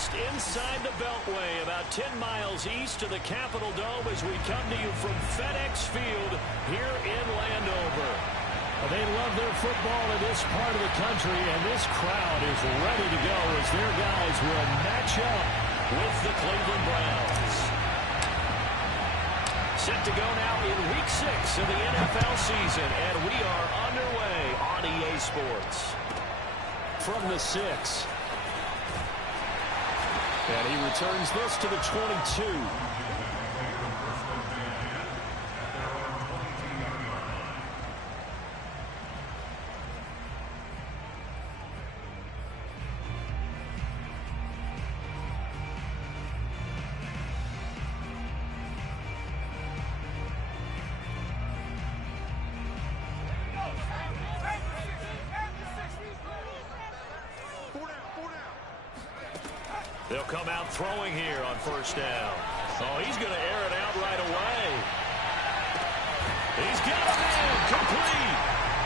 just inside the Beltway, about 10 miles east of the Capitol Dome as we come to you from FedEx Field here in Landover. They love their football in this part of the country, and this crowd is ready to go as their guys will match up with the Cleveland Browns. Set to go now in Week 6 of the NFL season, and we are underway on EA Sports. From the 6. And he returns this to the 22. They'll come out throwing here on first down. Oh, he's going to air it out right away. He's got a man complete.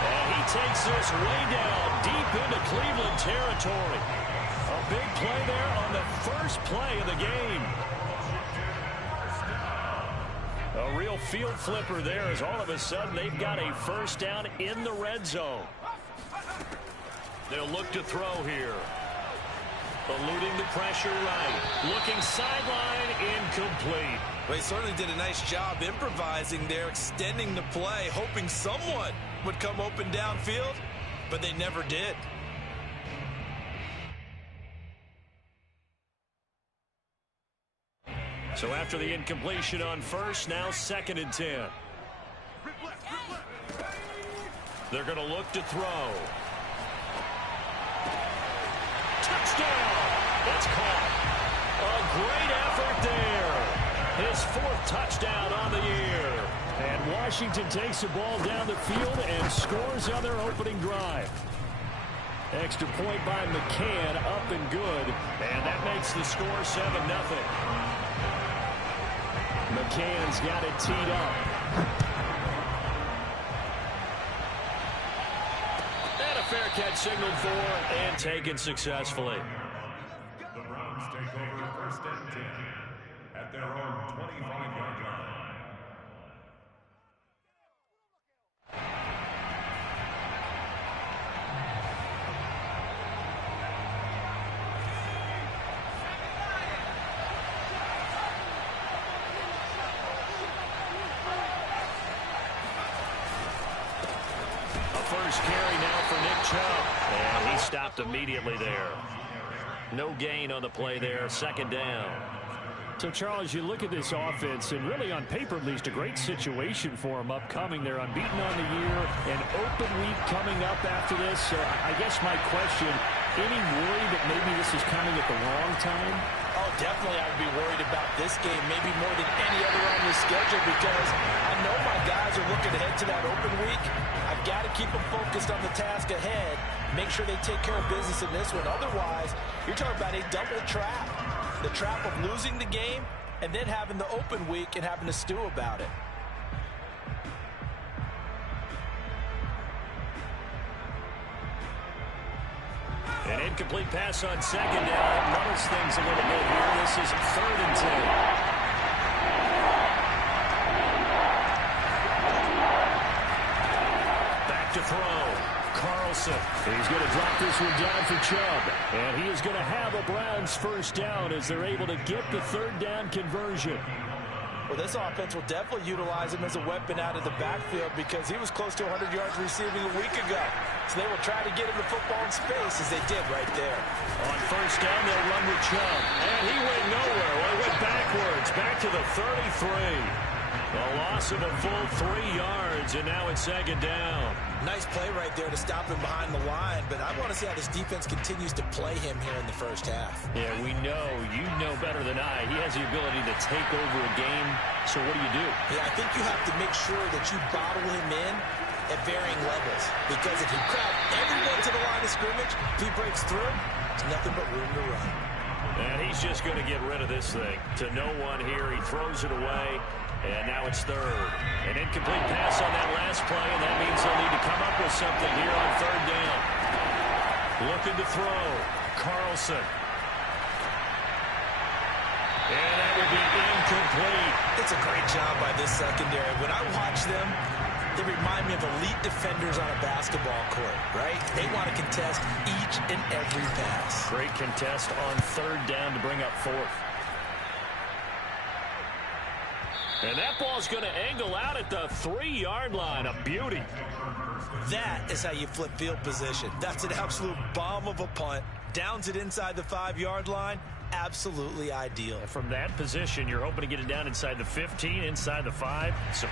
And he takes this way down deep into Cleveland territory. A big play there on the first play of the game. A real field flipper there as all of a sudden they've got a first down in the red zone. They'll look to throw here. Eluding the pressure right. Looking sideline, incomplete. Well, he certainly did a nice job improvising there, extending the play, hoping someone would come open downfield, but they never did. So after the incompletion on first, now 2nd and 10. They're going to look to throw. Touchdown! That's caught. A great effort there. His 4th touchdown on the year. And Washington takes the ball down the field and scores on their opening drive. Extra point by McCann, up and good. And that makes the score 7-0. McCann's got it teed up. And a fair catch signaled for and taken successfully. The Browns take over 1st and 10 at their own 25-yard line. First carry now for Nick Chubb. And he stopped immediately there. No gain on the play there. 2nd down. So, Charles, you look at this offense, and really on paper at least, a great situation for them upcoming. They're unbeaten on the year. An open week coming up after this. So I guess my question, any worry that maybe this is coming at the wrong time? Oh, definitely I would be worried about this game, maybe more than any other on this schedule, because I know my guys are looking ahead to that open week. I've got to keep them focused on the task ahead, make sure they take care of business in this one. Otherwise, you're talking about a double trap. The trap of losing the game and then having the open week and having to stew about it. An incomplete pass on 2nd down. Runners things a little bit here. This is 3rd and 10. Back to throw. Carlson. He's going to drop this one down for Chubb. And he is going to have a Browns first down as they're able to get the 3rd down conversion. Well, this offense will definitely utilize him as a weapon out of the backfield because he was close to 100 yards receiving a week ago. So they will try to get him the football in space as they did right there. On first down, they'll run with Chubb. And he went nowhere. Well, he went backwards, back to the 33. A loss of a full 3 yards, and now it's 2nd down. Nice play right there to stop him behind the line, but I want to see how this defense continues to play him here in the first half. Yeah, we know, you know better than I, he has the ability to take over a game, so what do? Yeah, I think you have to make sure that you bottle him in at varying levels, because if you crowd everyone to the line of scrimmage, if he breaks through, there's nothing but room to run. And he's just going to get rid of this thing. To no one here, he throws it away. And now it's 3rd. An incomplete pass on that last play, and that means they'll need to come up with something here on 3rd down. Looking to throw. Carlson. And that will be incomplete. It's a great job by this secondary. When I watch them, they remind me of elite defenders on a basketball court, right? They want to contest each and every pass. Great contest on third down to bring up fourth. And that ball's going to angle out at the 3-yard line. A beauty. That is how you flip field position. That's an absolute bomb of a punt. Downs it inside the 5-yard line. Absolutely ideal. From that position, you're hoping to get it down inside the 15, inside the 5. Superb.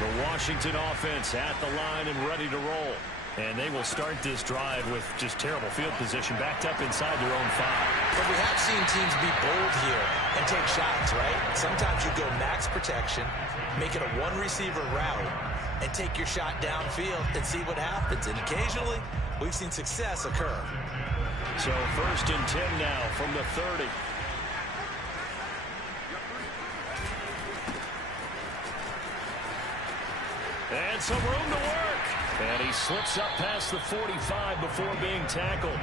The Washington offense at the line and ready to roll. And they will start this drive with just terrible field position, backed up inside their own 5. But we have seen teams be bold here and take shots, right? Sometimes you go max protection, make it a one-receiver route, and take your shot downfield and see what happens. And occasionally, we've seen success occur. So 1st and 10 now from the 30. And some room to work. And he slips up past the 45 before being tackled.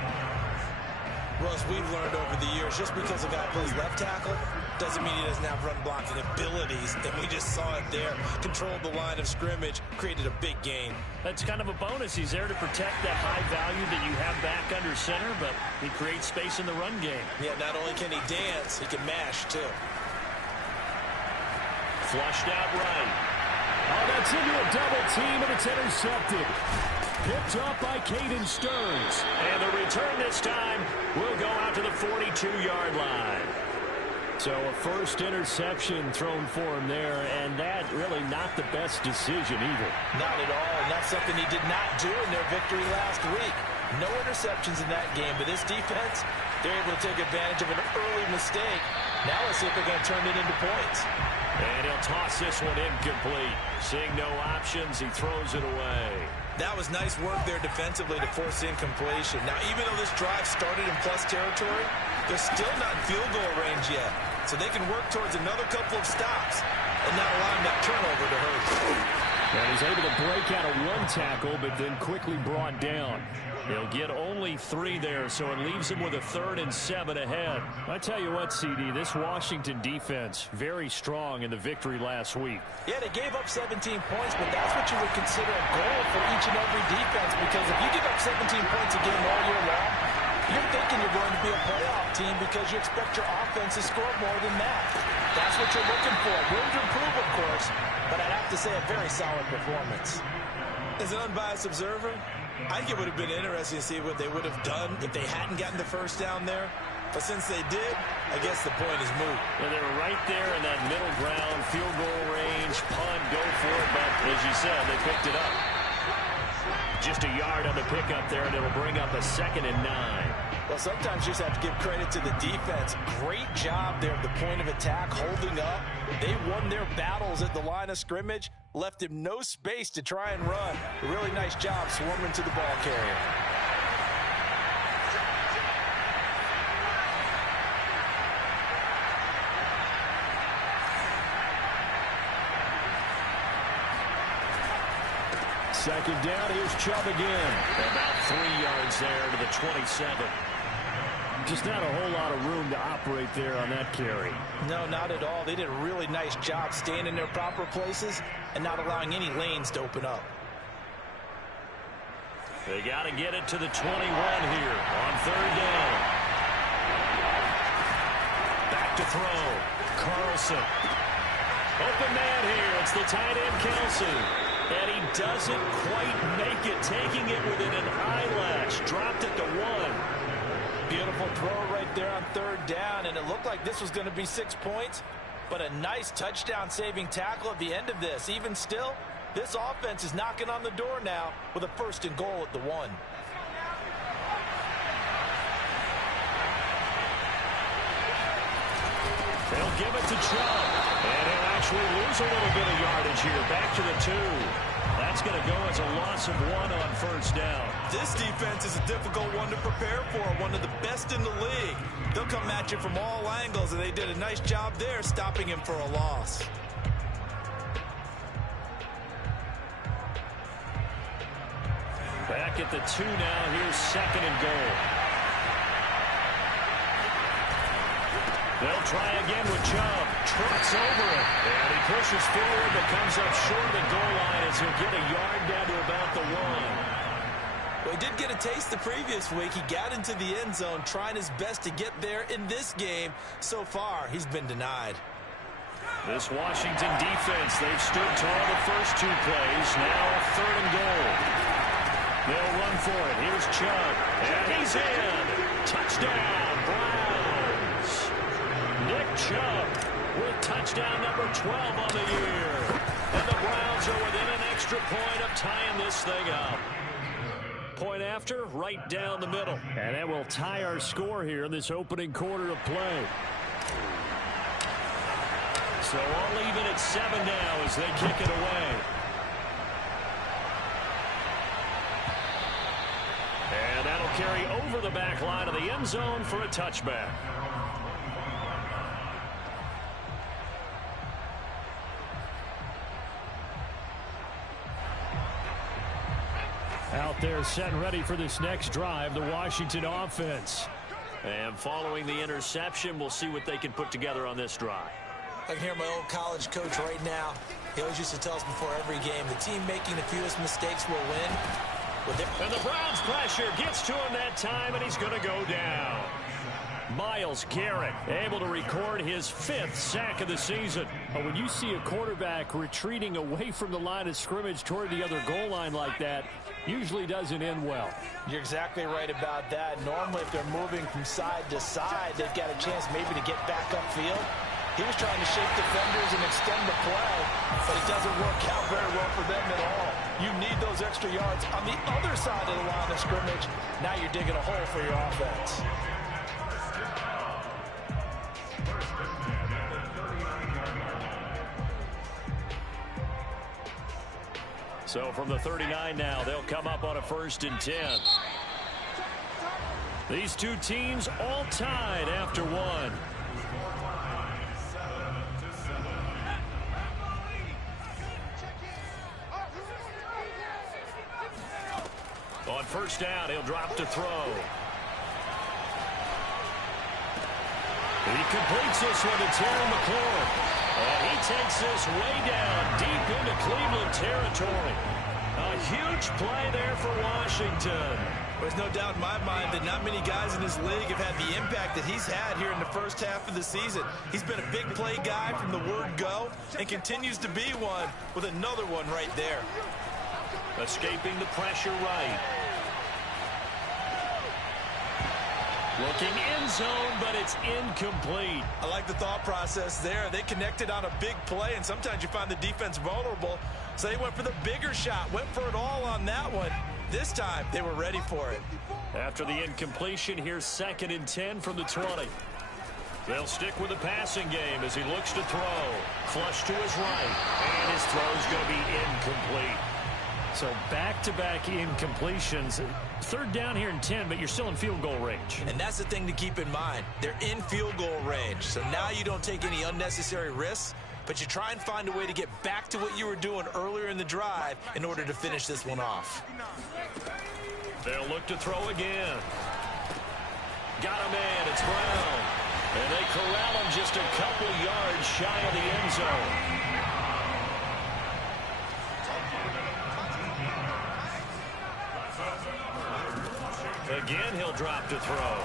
Russ, we've learned over the years, just because a guy plays left tackle doesn't mean he doesn't have run blocking abilities. And we just saw it there. Controlled the line of scrimmage, created a big gain. That's kind of a bonus. He's there to protect that high value that you have back under center, but he creates space in the run game. Yeah, not only can he dance, he can mash, too. Flushed out right. Oh, that's into a double team, and it's intercepted. Picked up by Caden Stearns. And the return this time will go out to the 42-yard line. So a first interception thrown for him there, and that really not the best decision either. Not at all, and that's something he did not do in their victory last week. No interceptions in that game, but this defense, they're able to take advantage of an early mistake. Now let's see if they're going to turn it into points. And he'll toss this one incomplete. Seeing no options, he throws it away. That was nice work there defensively to force incompletion. Now, even though this drive started in plus territory, they're still not in field goal range yet. So they can work towards another couple of stops and not allowing that turnover to hurt. And he's able to break out of one tackle, but then quickly brought down. He'll get only 3 there, so it leaves him with a 3rd and 7 ahead. I tell you what, CD, this Washington defense, very strong in the victory last week. Yeah, they gave up 17 points, but that's what you would consider a goal for each and every defense, because if you give up 17 points a game all year long, you're thinking you're going to be a playoff team because you expect your offense to score more than that. That's what you're looking for. Room to improve, of course, but I'd have to say a very solid performance. As an unbiased observer, I think it would have been interesting to see what they would have done if they hadn't gotten the first down there. But since they did, I guess the point is moot. And they were right there in that middle ground, field goal range, punt, go for it. But as you said, they picked it up. Just a yard on the pickup there, and it'll bring up a 2nd and 9. Well, sometimes you just have to give credit to the defense. Great job there at the point of attack, holding up. They won their battles at the line of scrimmage, left him no space to try and run. A really nice job swarming to the ball carrier. Second down, here's Chubb again. About 3 yards there to the 27. Just not a whole lot of room to operate there on that carry. No, not at all. They did a really nice job staying in their proper places and not allowing any lanes to open up. They got to get it to the 21 here on 3rd down. Back to throw. Carlson. Open man here. It's the tight end, Kelsey. And he doesn't quite make it, taking it within an eyelash. Dropped it to 1. Beautiful throw right there on 3rd down, and it looked like this was going to be 6 points, but a nice touchdown-saving tackle at the end of this. Even still, this offense is knocking on the door now with a 1st and goal at the 1. They'll give it to Chubb, and he'll actually lose a little bit of yardage here. Back to the 2. That's going to go as a loss of 1 on 1st down. This defense is a difficult one to prepare for, one of the best in the league. They'll come at you from all angles, and they did a nice job there stopping him for a loss. Back at the 2 now. Here's 2nd and goal. They'll try again with Chubb. Trots over it. And he pushes forward but comes up short of the goal line as he'll get a yard down to about the 1. Well, he did get a taste the previous week. He got into the end zone trying his best to get there in this game. So far, he's been denied. This Washington defense, they've stood tall the first 2 plays. Now 3rd and goal. They'll run for it. Here's Chubb. And he's in. Touchdown, Browns. Nick Chubb with touchdown number 12 on the year. And the Browns are within an extra point of tying this thing up. Point after, right down the middle. And that will tie our score here in this opening quarter of play. So all even at 7 now as they kick it away. And that'll carry over the back line of the end zone for a touchback. Out there set and ready for this next drive, the Washington offense. And following the interception, we'll see what they can put together on this drive. I can hear my old college coach right now. He always used to tell us before every game, the team making the fewest mistakes will win. And the Browns pressure gets to him that time, and he's going to go down. Myles Garrett able to record his 5th sack of the season. When you see a quarterback retreating away from the line of scrimmage toward the other goal line like that, usually doesn't end well. You're exactly right about that. Normally, if they're moving from side to side, they've got a chance maybe to get back upfield. He was trying to shape defenders and extend the play, but it doesn't work out very well for them at all. You need those extra yards on the other side of the line of scrimmage. Now you're digging a hole for your offense. So from the 39 now, they'll come up on a 1st and 10. These two teams all tied after 1. On 1st down, he'll drop to throw. He completes this one to Terry McLaurin. And he takes this way down deep into Cleveland territory. A huge play there for Washington. There's no doubt in my mind that not many guys in this league have had the impact that he's had here in the first half of the season. He's been a big play guy from the word go and continues to be one with another one right there. Escaping the pressure right. Looking end zone, but it's incomplete. I like the thought process there. They connected on a big play, and sometimes you find the defense vulnerable. So they went for the bigger shot, went for it all on that one. This time, they were ready for it. After the incompletion, here's 2nd and 10 from the 20. They'll stick with the passing game as he looks to throw. Flush to his right, and his throw's going to be incomplete. So back-to-back incompletions. 3rd down here and 10, but you're still in field goal range. And that's the thing to keep in mind. They're in field goal range. So now you don't take any unnecessary risks, but you try and find a way to get back to what you were doing earlier in the drive in order to finish this one off. They'll look to throw again. Got a man. It's Brown. And they corral him just a couple yards shy of the end zone. Again, he'll drop to throw.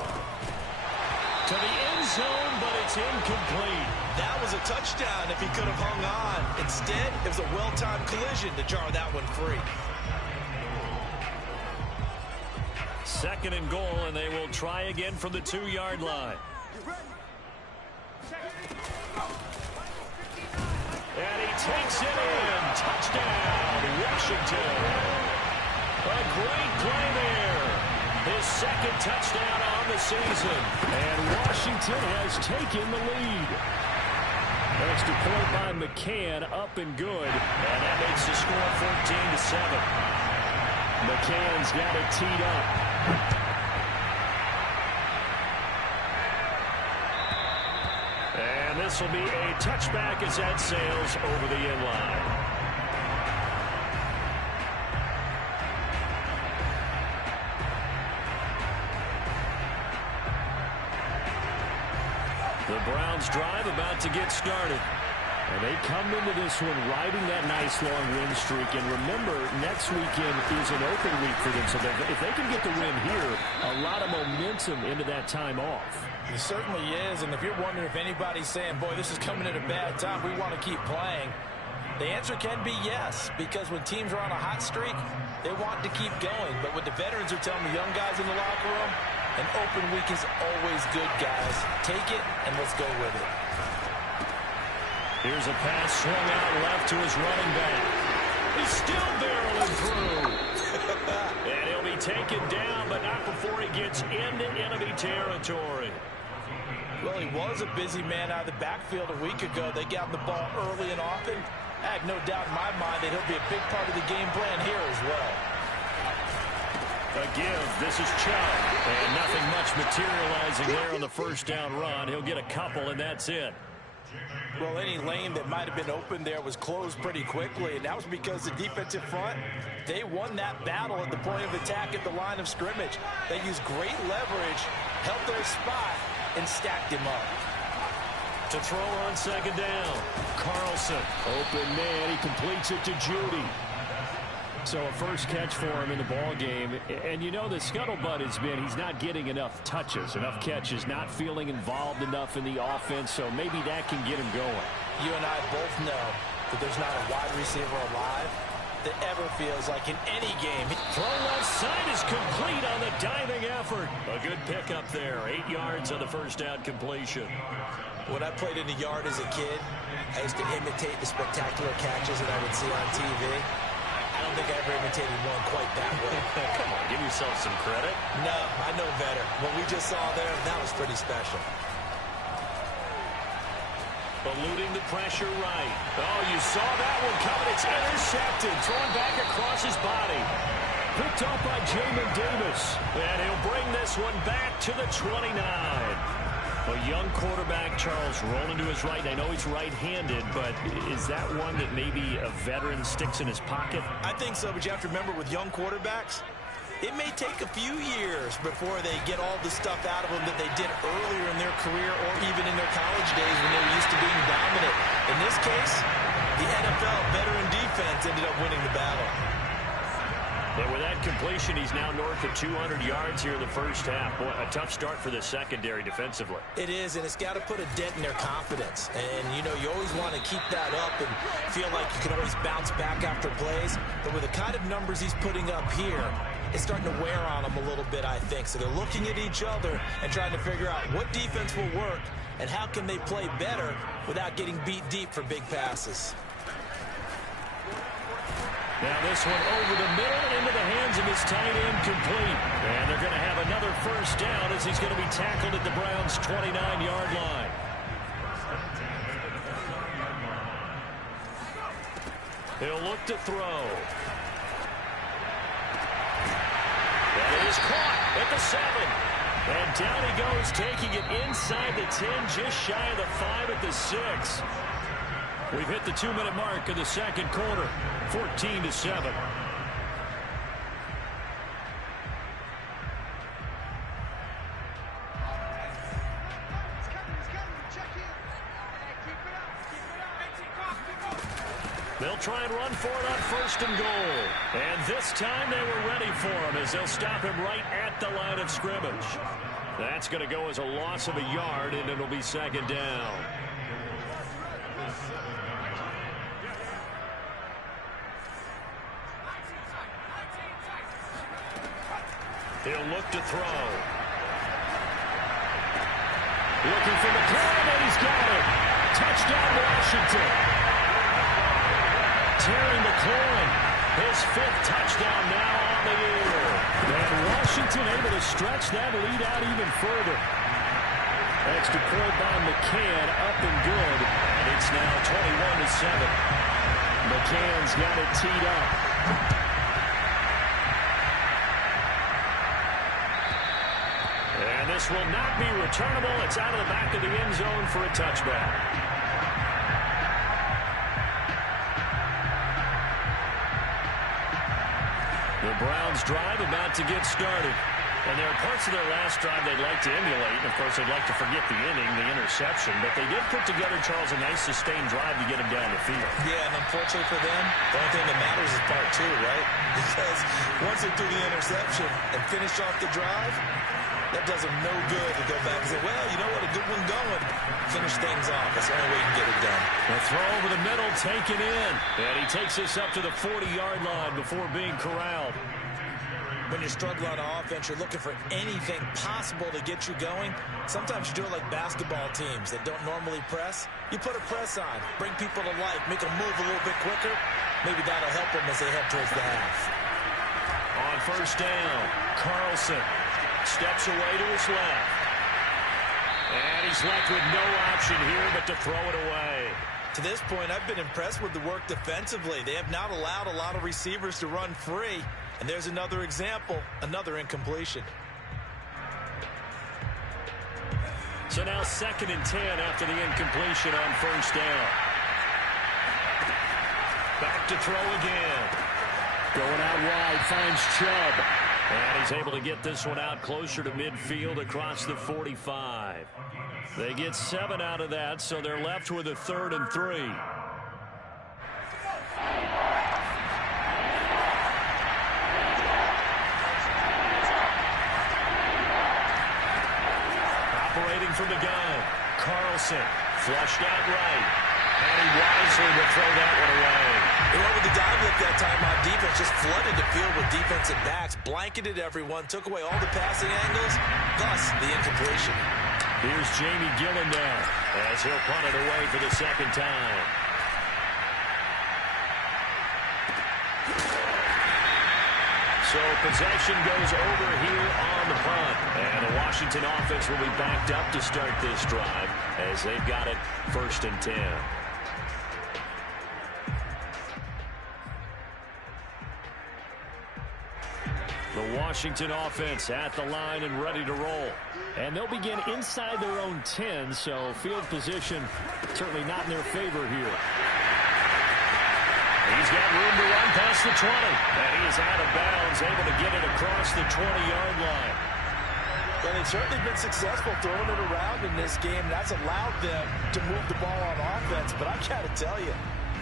To the end zone, but it's incomplete. That was a touchdown if he could have hung on. Instead, it was a well-timed collision to jar that one free. 2nd and goal, and they will try again from the 2-yard line. And he takes it in. Touchdown, Washington. A great play there. His 2nd touchdown on the season. And Washington has taken the lead. Extra point by McCann, up and good. And that makes the score 14-7. McCann's got it teed up. And this will be a touchback as that sails over the end line. The Browns drive about to get started. And they come into this one riding that nice long win streak. And remember, next weekend is an open week for them. So if they can get the win here, a lot of momentum into that time off. It certainly is. And if you're wondering if anybody's saying, boy, this is coming at a bad time, we want to keep playing, the answer can be yes. Because when teams are on a hot streak, they want to keep going. But what the veterans are telling the young guys in the locker room, an open week is always good, guys. Take it and let's go with it. Here's a pass swung out left to his running back. He's still barreling through. And he'll be taken down, but not before he gets into enemy territory. Well, he was a busy man out of the backfield a week ago. They got the ball early and often. I have no doubt in my mind that he'll be a big part of the game plan here as well. A give. This is Chubb. And nothing much materializing there on the first down run. He'll get a couple, and that's it. Well, any lane that might have been open there was closed pretty quickly, and that was because the defensive front, they won that battle at the point of attack at the line of scrimmage. They used great leverage, held their spot, and stacked him up. To throw on second down, Carlson. Open man, he completes it to Judy. So a first catch for him in the ball game. And you know the scuttlebutt has been he's not getting enough touches, enough catches, not feeling involved enough in the offense. So maybe that can get him going. You and I both know that there's not a wide receiver alive that ever feels like in any game. Throw left side is complete on the diving effort. A good pickup there. 8 yards on the first down completion. When I played in the yard as a kid, I used to imitate the spectacular catches that I would see on TV. I don't think I ever imitated one quite that way. Come on, give yourself some credit. No, I know better. What we just saw there, that was pretty special. Eluding the pressure right. Oh, you saw that one coming. It's intercepted. Thrown back across his body. Picked up by Jamin Davis. And he'll bring this one back to the 29. A young quarterback, Charles, rolling to his right. I know he's right-handed, but is that one that maybe a veteran sticks in his pocket? I think so, but you have to remember with young quarterbacks, it may take a few years before they get all the stuff out of them that they did earlier in their career or even in their college days when they were used to being dominant. In this case, the NFL veteran defense ended up winning the battle. And with that completion, he's now north of 200 yards here in the first half. Boy, a tough start for the secondary defensively. It is, and it's got to put a dent in their confidence. And, you know, you always want to keep that up and feel like you can always bounce back after plays. But with the kind of numbers he's putting up here, it's starting to wear on them a little bit, I think. So they're looking at each other and trying to figure out what defense will work and how can they play better without getting beat deep for big passes. Now this one over the middle into the hands of his tight end complete. And they're going to have another first down as he's going to be tackled at the Browns' 29-yard line. He'll look to throw. That is caught at the 7. And down he goes, taking it inside the 10, just shy of the 5 at the 6. We've hit the 2-minute mark of the second quarter, 14-7. They'll try and run for it on first and goal. And this time they were ready for him as they'll stop him right at the line of scrimmage. That's going to go as a loss of a yard, and it'll be second down. He'll look to throw. Looking for McLaurin, and he's got it. Touchdown, Washington. Terry McLaurin, his 5th touchdown now on the year. And Washington able to stretch that lead out even further. Extra point by McCann, up and good. And it's now 21-7. McCann's got it teed up. And this will not be returnable. It's out of the back of the end zone for a touchback. The Browns drive about to get started. And there are parts of their last drive they'd like to emulate. And, of course, they'd like to forget the inning, the interception. But they did put together, Charles, a nice sustained drive to get him down the field. Yeah, and unfortunately for them, the only thing that matters is part two, right? Because once they threw the interception and finished off the drive, that does them no good to go back and say, well, you know what, a good one going. Finish things off. That's the only way you can get it done. A throw over the middle, taken in. And he takes this up to the 40-yard line before being corralled. When you're struggling on offense, you're looking for anything possible to get you going. Sometimes you do it like basketball teams that don't normally press. You put a press on, bring people to life, make them move a little bit quicker. Maybe that'll help them as they head towards the half. On first down, Carlson steps away to his left. And he's left with no option here but to throw it away. To this point, I've been impressed with the work defensively. They have not allowed a lot of receivers to run free. And there's another example, another incompletion. So now 2nd and 10 after the incompletion on first down. Back to throw again. Going out wide, finds Chubb. And he's able to get this one out closer to midfield across the 45. They get 7 out of that, so they're left with a 3rd and 3. Operating from the gun, Carlson flushed out right. And he wisely will throw that one away. They went with the dive look that time on defense, just flooded the field with defensive backs, blanketed everyone, took away all the passing angles, thus the incompletion. Here's Jamie Gillen now as he'll punt it away for the 2nd time. So possession goes over here on the punt. And the Washington offense will be backed up to start this drive as they've got it 1st and 10. The Washington offense at the line and ready to roll. And they'll begin inside their own 10, so field position certainly not in their favor here. He's got room to run past the 20. And he is out of bounds, able to get it across the 20-yard line. Well, they've certainly been successful throwing it around in this game. That's allowed them to move the ball on offense. But I got to tell you,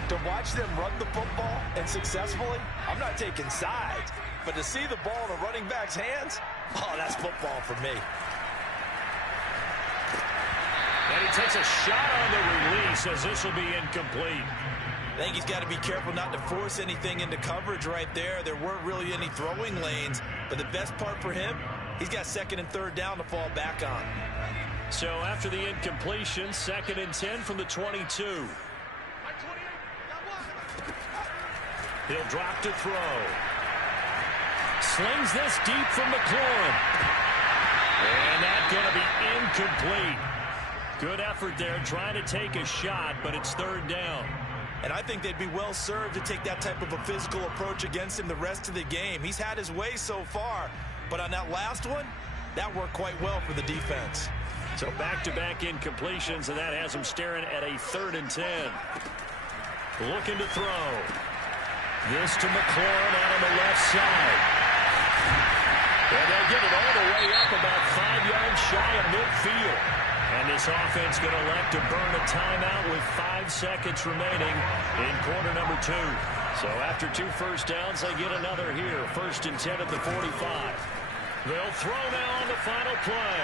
to watch them run the football and successfully, I'm not taking sides. But to see the ball in a running back's hands, oh, that's football for me. And he takes a shot on the release as this will be incomplete. I think he's got to be careful not to force anything into coverage right there. There weren't really any throwing lanes. But the best part for him, he's got 2nd and 3rd down to fall back on. So after the incompletion, 2nd and 10 from the 22. He'll drop to throw. Slings this deep from McLaurin. And that's going to be incomplete. Good effort there, trying to take a shot, but it's 3rd down. And I think they'd be well served to take that type of a physical approach against him the rest of the game. He's had his way so far, but on that last one, that worked quite well for the defense. So back-to-back incompletions, and that has him staring at a 3rd and 10. Looking to throw. This to McLaurin out on the left side. And they'll get it all the way up about 5 yards shy of midfield. And this offense going to elect to burn a timeout with 5 seconds remaining in quarter number 2. So after 2 first downs, they get another here. 1st and 10 at the 45. They'll throw now on the final play.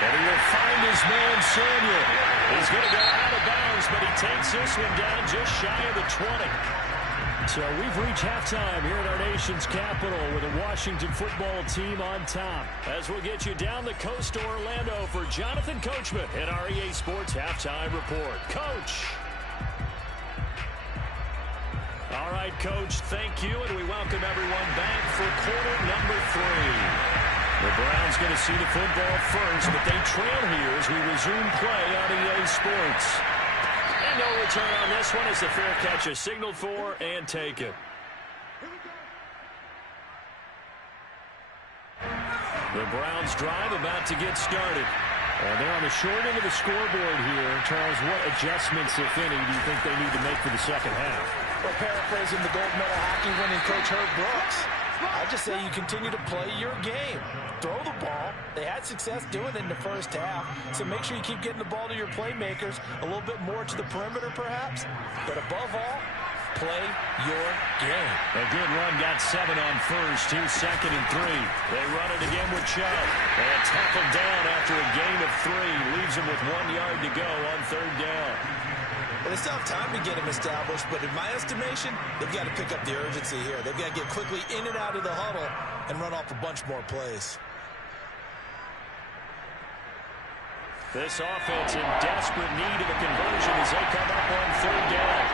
And he will find his man, Samuel. He's going to go out of bounds, but he takes this one down just shy of the 20. So we've reached halftime here at our nation's capital with the Washington football team on top. As we'll get you down the coast to Orlando for Jonathan Coachman at our EA Sports Halftime Report. Coach. All right, Coach, thank you, and we welcome everyone back for quarter number 3. The Browns going to see the football first, but they trail here as we resume play on EA Sports. And no return on this one as the fair catch is signaled for and taken. The Browns drive about to get started. And they're on the short end of the scoreboard here. Charles, what adjustments, if any, do you think they need to make for the second half? Well, paraphrasing the gold medal hockey winning coach Herb Brooks, I just say you continue to play your game. Throw the ball. They had success doing it in the first half, so make sure you keep getting the ball to your playmakers, a little bit more to the perimeter perhaps, but above all, play your game. A good run, got 7 on first, 2 second and 3. They run it again with Chubb. And tackled down after a gain of 3. Leaves him with 1 yard to go on third down. Well, they still have time to get him established, but in my estimation, they've got to pick up the urgency here. They've got to get quickly in and out of the huddle and run off a bunch more plays. This offense in desperate need of a conversion as they come up on third down.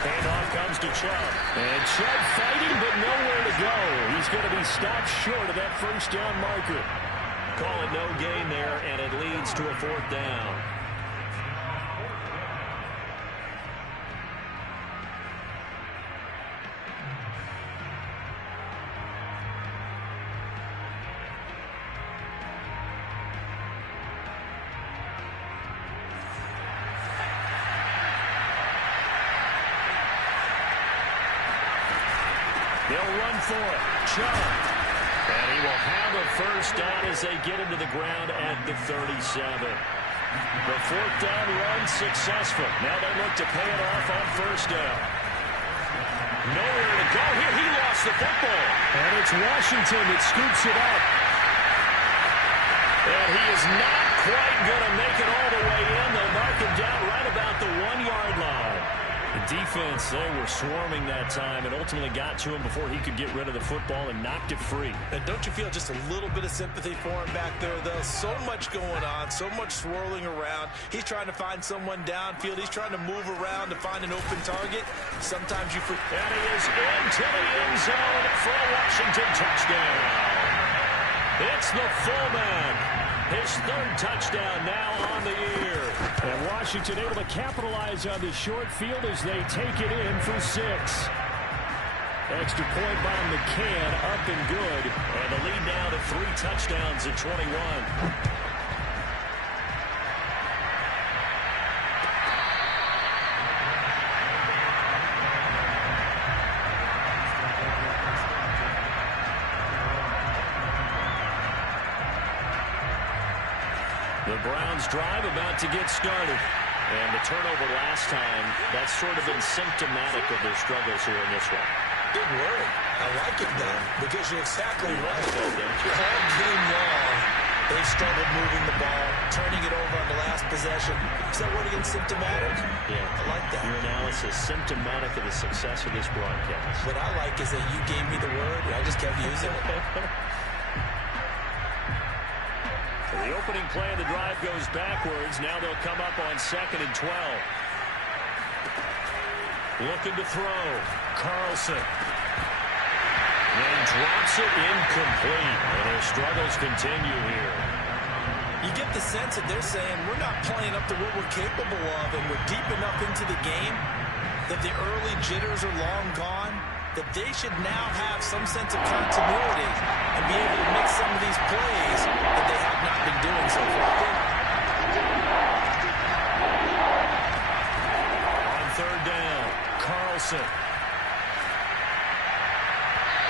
Handoff comes to Chubb. And Chubb fighting, but nowhere to go. He's going to be stopped short of that first down marker. Call it no gain there, and it leads to a fourth down. They'll run for it. Chubb. And he will have a first down as they get him to the ground at the 37. The fourth down run successful. Now they look to pay it off on first down. Nowhere to go here. He lost the football. And it's Washington that scoops it up. And he is not quite going to make it all the way in. They'll mark him down right about the 1 yard line. The defense, they were swarming that time and ultimately got to him before he could get rid of the football and knocked it free. And don't you feel just a little bit of sympathy for him back there, though? So much going on, so much swirling around. He's trying to find someone downfield. He's trying to move around to find an open target. Sometimes you forget. And he is into the end zone for a Washington touchdown. It's the fullback. His third touchdown now on the year. And Washington able to capitalize on the short field as they take it in for 6. Extra point by McCann, up and good. And the lead now to 3 touchdowns at 21. The Browns drive about to get started. And the turnover last time, that's sort of been symptomatic of their struggles here in this one. Big word. I like it, though, because you're exactly right. All game long, they struggled moving the ball, turning it over on the last possession. Is that word again, symptomatic? Yeah. I like that. Your analysis, symptomatic of the success of this broadcast. What I like is that you gave me the word, and I just kept using it. The opening play of the drive goes backwards. Now they'll come up on 2nd and 12. Looking to throw. Carlson. And drops it incomplete. And their struggles continue here. You get the sense that they're saying we're not playing up to what we're capable of, and we're deep enough into the game that the early jitters are long gone, that they should now have some sense of continuity and be able to make some of these plays that they have not been doing so far. On third down, Carlson.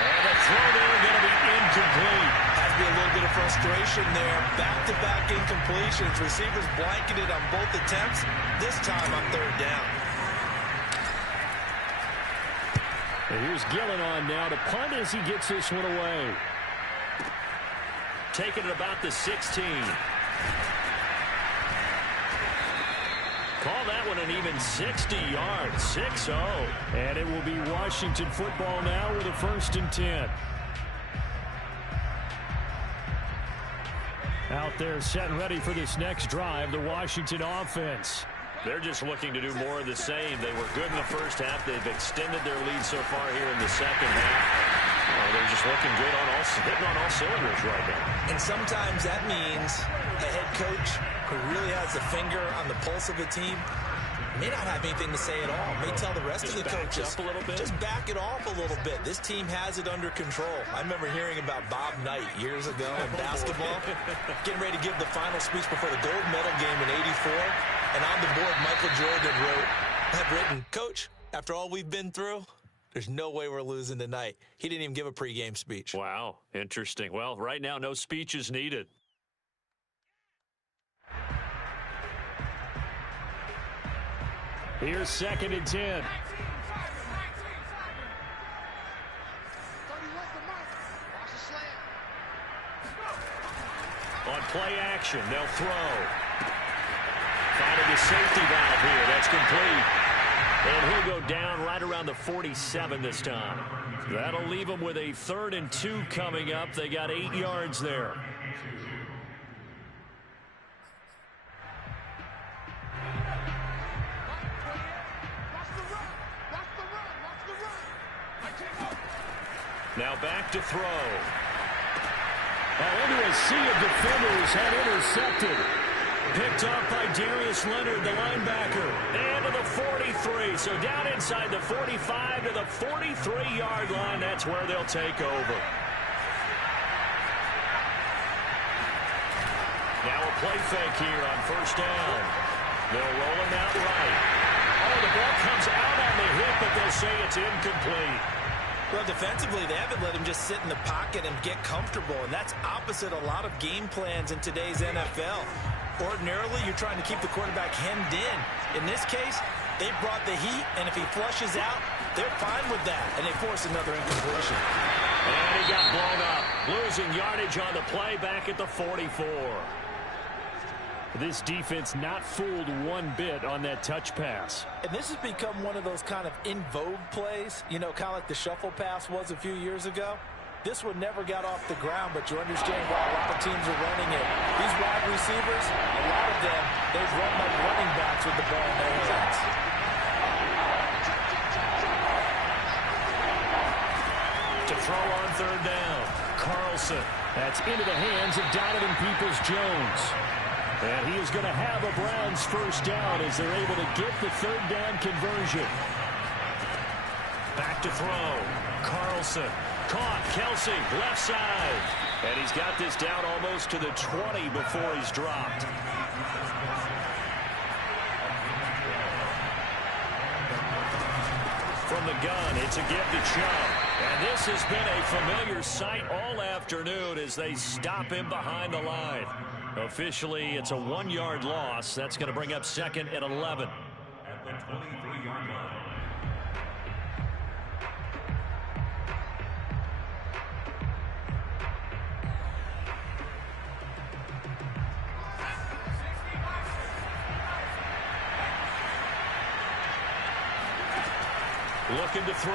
And the throw there going to be incomplete. Has to be a little bit of frustration there. Back-to-back incompletions. Receivers blanketed on both attempts. This time on third down. And here's Gillen on now to punt as he gets this one away. Taking it about the 16. Call that one an even 60 yards. 6-0. And it will be Washington football now with a 1st and 10. Out there set and ready for this next drive, the Washington offense. They're just looking to do more of the same. They were good in the first half. They've extended their lead so far here in the second half. They're just looking good hitting on all cylinders right now. And sometimes that means a head coach who really has a finger on the pulse of a team may not have anything to say at all. May tell the rest of the coaches, up a little bit. Just back it off a little bit. This team has it under control. I remember hearing about Bob Knight years ago in basketball, getting ready to give the final speech before the gold medal game in '84. And on the board, Michael Jordan had written, "Coach, after all we've been through, There's no way we're losing tonight. He didn't even give a pregame speech. Wow, interesting. Well, right now, no speech is needed. Here's 2nd and 10. On play action, they'll throw. Finding a safety valve here. That's complete. And he'll go down right around the 47 this time. That'll leave them with a 3rd and 2 coming up. They got 8 yards there. Now back to throw. Into a sea of defenders and intercepted. Picked off by Darius Leonard, the linebacker. And to the 43. So down inside the 45 to the 43-yard line. That's where they'll take over. Now a play fake here on 1st down. They'll roll him out right. Oh, the ball comes out on the hit, but they'll say it's incomplete. Well, defensively, they haven't let him just sit in the pocket and get comfortable, and that's opposite a lot of game plans in today's NFL. Ordinarily, you're trying to keep the quarterback hemmed in. In this case, they brought the heat, and if he flushes out, they're fine with that, and they force another incompletion. And he got blown up, losing yardage on the play back at the 44. This defense not fooled one bit on that touch pass. And this has become one of those kind of in vogue plays, you know, kind of like the shuffle pass was a few years ago. This one never got off the ground, but you understand why a lot of teams are running it. These wide receivers, a lot of them, they've run like running backs with the ball in their hands. To throw on 3rd down, Carlson. That's into the hands of Donovan Peoples-Jones. And he is going to have a Browns 1st down as they're able to get the 3rd down conversion. Back to throw. Carlson. Caught. Kelsey, left side. And he's got this down almost to the 20 before he's dropped. From the gun, it's a give to Chubb. And this has been a familiar sight all afternoon as they stop him behind the line. Officially, it's a 1-yard loss. That's going to bring up 2nd and 11. At the 23-yard line. Looking to throw.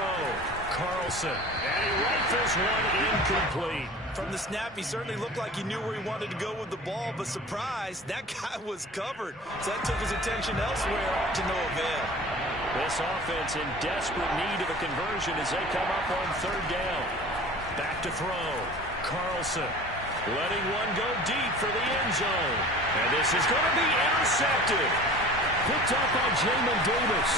Carlson. And he rifles one incomplete. From the snap, he certainly looked like he knew where he wanted to go with the ball, but surprise, that guy was covered. So that took his attention elsewhere to no avail. This offense in desperate need of a conversion as they come up on 3rd down. Back to throw. Carlson letting one go deep for the end zone. And this is going to be intercepted. Picked up by Jamin Davis.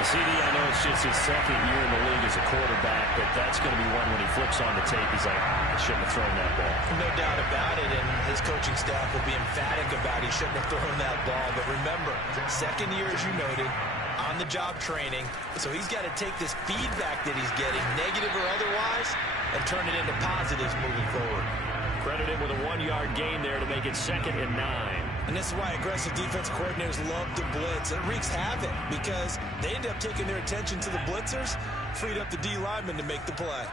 CD, I know it's just his 2nd year in the league as a quarterback, but that's going to be one when he flips on the tape, he's like, I shouldn't have thrown that ball. No doubt about it, and his coaching staff will be emphatic about he shouldn't have thrown that ball. But remember, 2nd year, as you noted, on-the-job training, so he's got to take this feedback that he's getting, negative or otherwise, and turn it into positives moving forward. Credit him with a 1-yard gain there to make it 2nd and 9. And this is why aggressive defensive coordinators love to blitz. It wreaks havoc because they end up taking their attention to the blitzers, freed up the D lineman to make the play.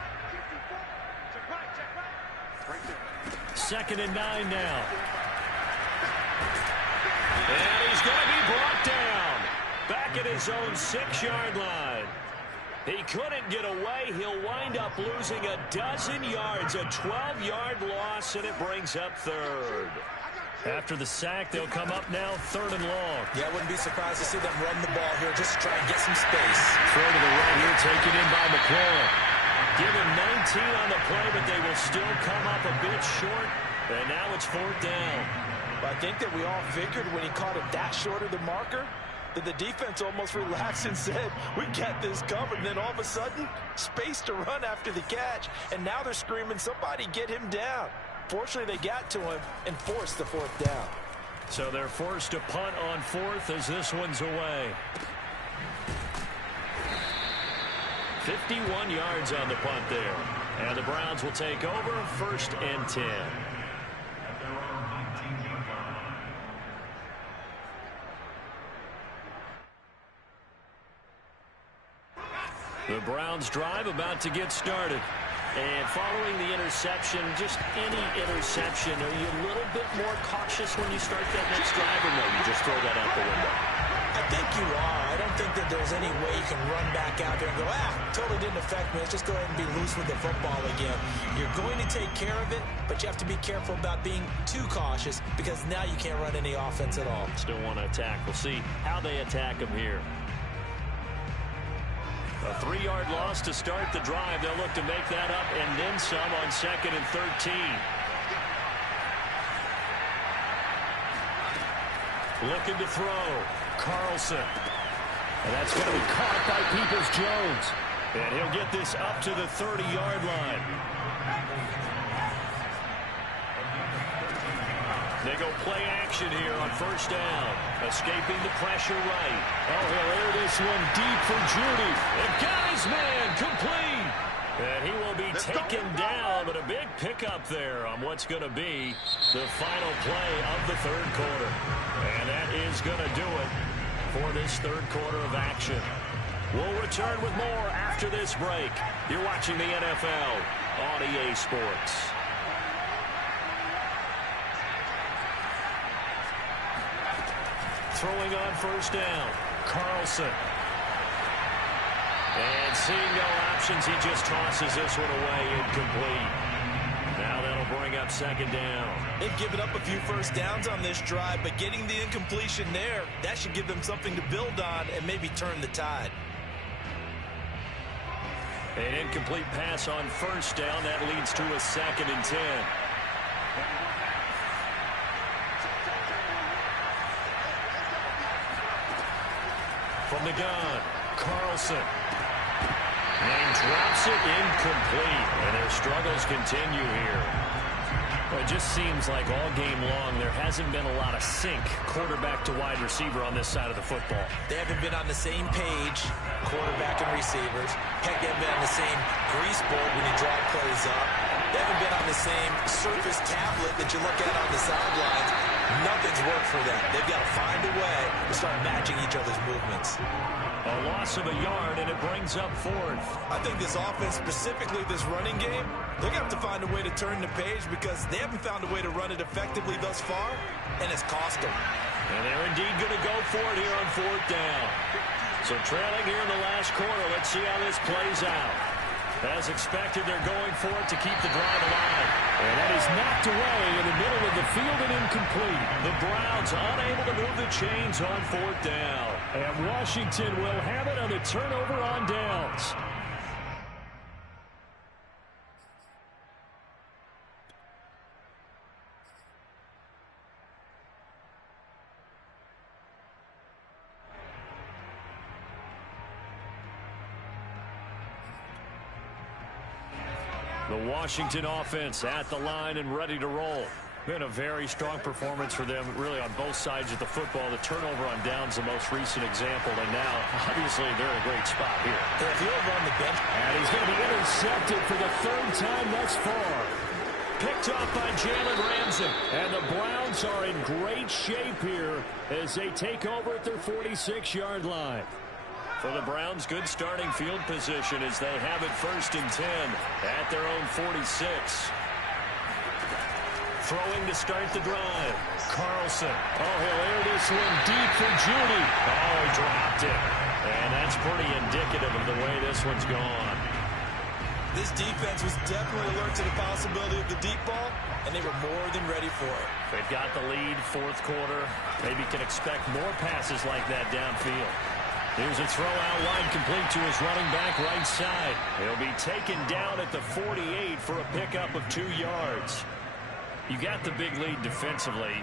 2nd and 9 now. And he's going to be brought down. Back at his own 6-yard line. He couldn't get away. He'll wind up losing a dozen yards, a 12-yard loss, and it brings up 3rd. After the sack, they'll come up now 3rd and long. Yeah, I wouldn't be surprised to see them run the ball here just to try and get some space. Throw to the right here, taken in by McLaurin. Give him 19 on the play, but they will still come up a bit short. And now it's 4th down. But I think that we all figured when he caught it that short of the marker that the defense almost relaxed and said, we got this covered. And then all of a sudden, space to run after the catch. And now they're screaming, somebody get him down. Fortunately, they got to him and forced the 4th down. So they're forced to punt on 4th as this one's away. 51 yards on the punt there. And the Browns will take over 1st and 10. The Browns drive about to get started. And following the interception, just any interception, are you a little bit more cautious when you start that next drive, or no, you just throw that out the window? I think you are. I don't think that there's any way you can run back out there and go, totally didn't affect me. Let's just go ahead and be loose with the football again. You're going to take care of it, but you have to be careful about being too cautious because now you can't run any offense at all. Still want to attack. We'll see how they attack them here. A 3-yard loss to start the drive. They'll look to make that up and then some on 2nd and 13. Looking to throw. Carlson. And that's going to be caught by Peoples-Jones. And he'll get this up to the 30-yard line. They go play action here on 1st down. Escaping the pressure right. Oh, he'll air this one deep for Judy. And got his man complete. And he will be taken down, but a big pickup there on what's going to be the final play of the 3rd quarter. And that is going to do it for this 3rd quarter of action. We'll return with more after this break. You're watching the NFL on EA Sports. Throwing on 1st down. Carlson. And seeing no options, he just tosses this one away, incomplete. Now that'll bring up 2nd down. They've given up a few 1st downs on this drive, but getting the incompletion there, that should give them something to build on and maybe turn the tide. An incomplete pass on 1st down. That leads to a 2nd and 10. From the gun, Carlson. And drops it incomplete. And their struggles continue here. Well, it just seems like all game long there hasn't been a lot of sync quarterback to wide receiver on this side of the football. They haven't been on the same page, quarterback and receivers. Heck, they haven't been on the same grease board when you draw plays up. They haven't been on the same surface tablet that you look at on the sidelines. Nothing's worked for them. They've got to find a way to start matching each other's movements. A loss of a yard, and it brings up 4th. I think this offense, specifically this running game, they're going to have to find a way to turn the page because they haven't found a way to run it effectively thus far, and it's cost them. And they're indeed going to go for it here on 4th down. So trailing here in the last quarter, let's see how this plays out. As expected, they're going for it to keep the drive alive. And that is knocked away in the middle of the field and incomplete. The Browns unable to move the chains on 4th down. And Washington will have it on the turnover on downs. The Washington offense at the line and ready to roll. Been a very strong performance for them, really, on both sides of the football. The turnover on downs, the most recent example, and now, obviously, they're in a great spot here. If you're over on the bench, and he's going to be intercepted for the 3rd time thus far. Picked off by Jalen Ramsey. And the Browns are in great shape here as they take over at their 46-yard line. For the Browns, good starting field position as they have it 1st and 10 at their own 46. Throwing to start the drive. Carlson. Oh, he'll air this one deep for Judy. Oh, he dropped it. And that's pretty indicative of the way this one's gone. This defense was definitely alert to the possibility of the deep ball, and they were more than ready for it. They've got the lead, 4th quarter. Maybe can expect more passes like that downfield. Here's a throw out wide, complete to his running back right side. He'll be taken down at the 48 for a pickup of 2 yards. You got the big lead defensively,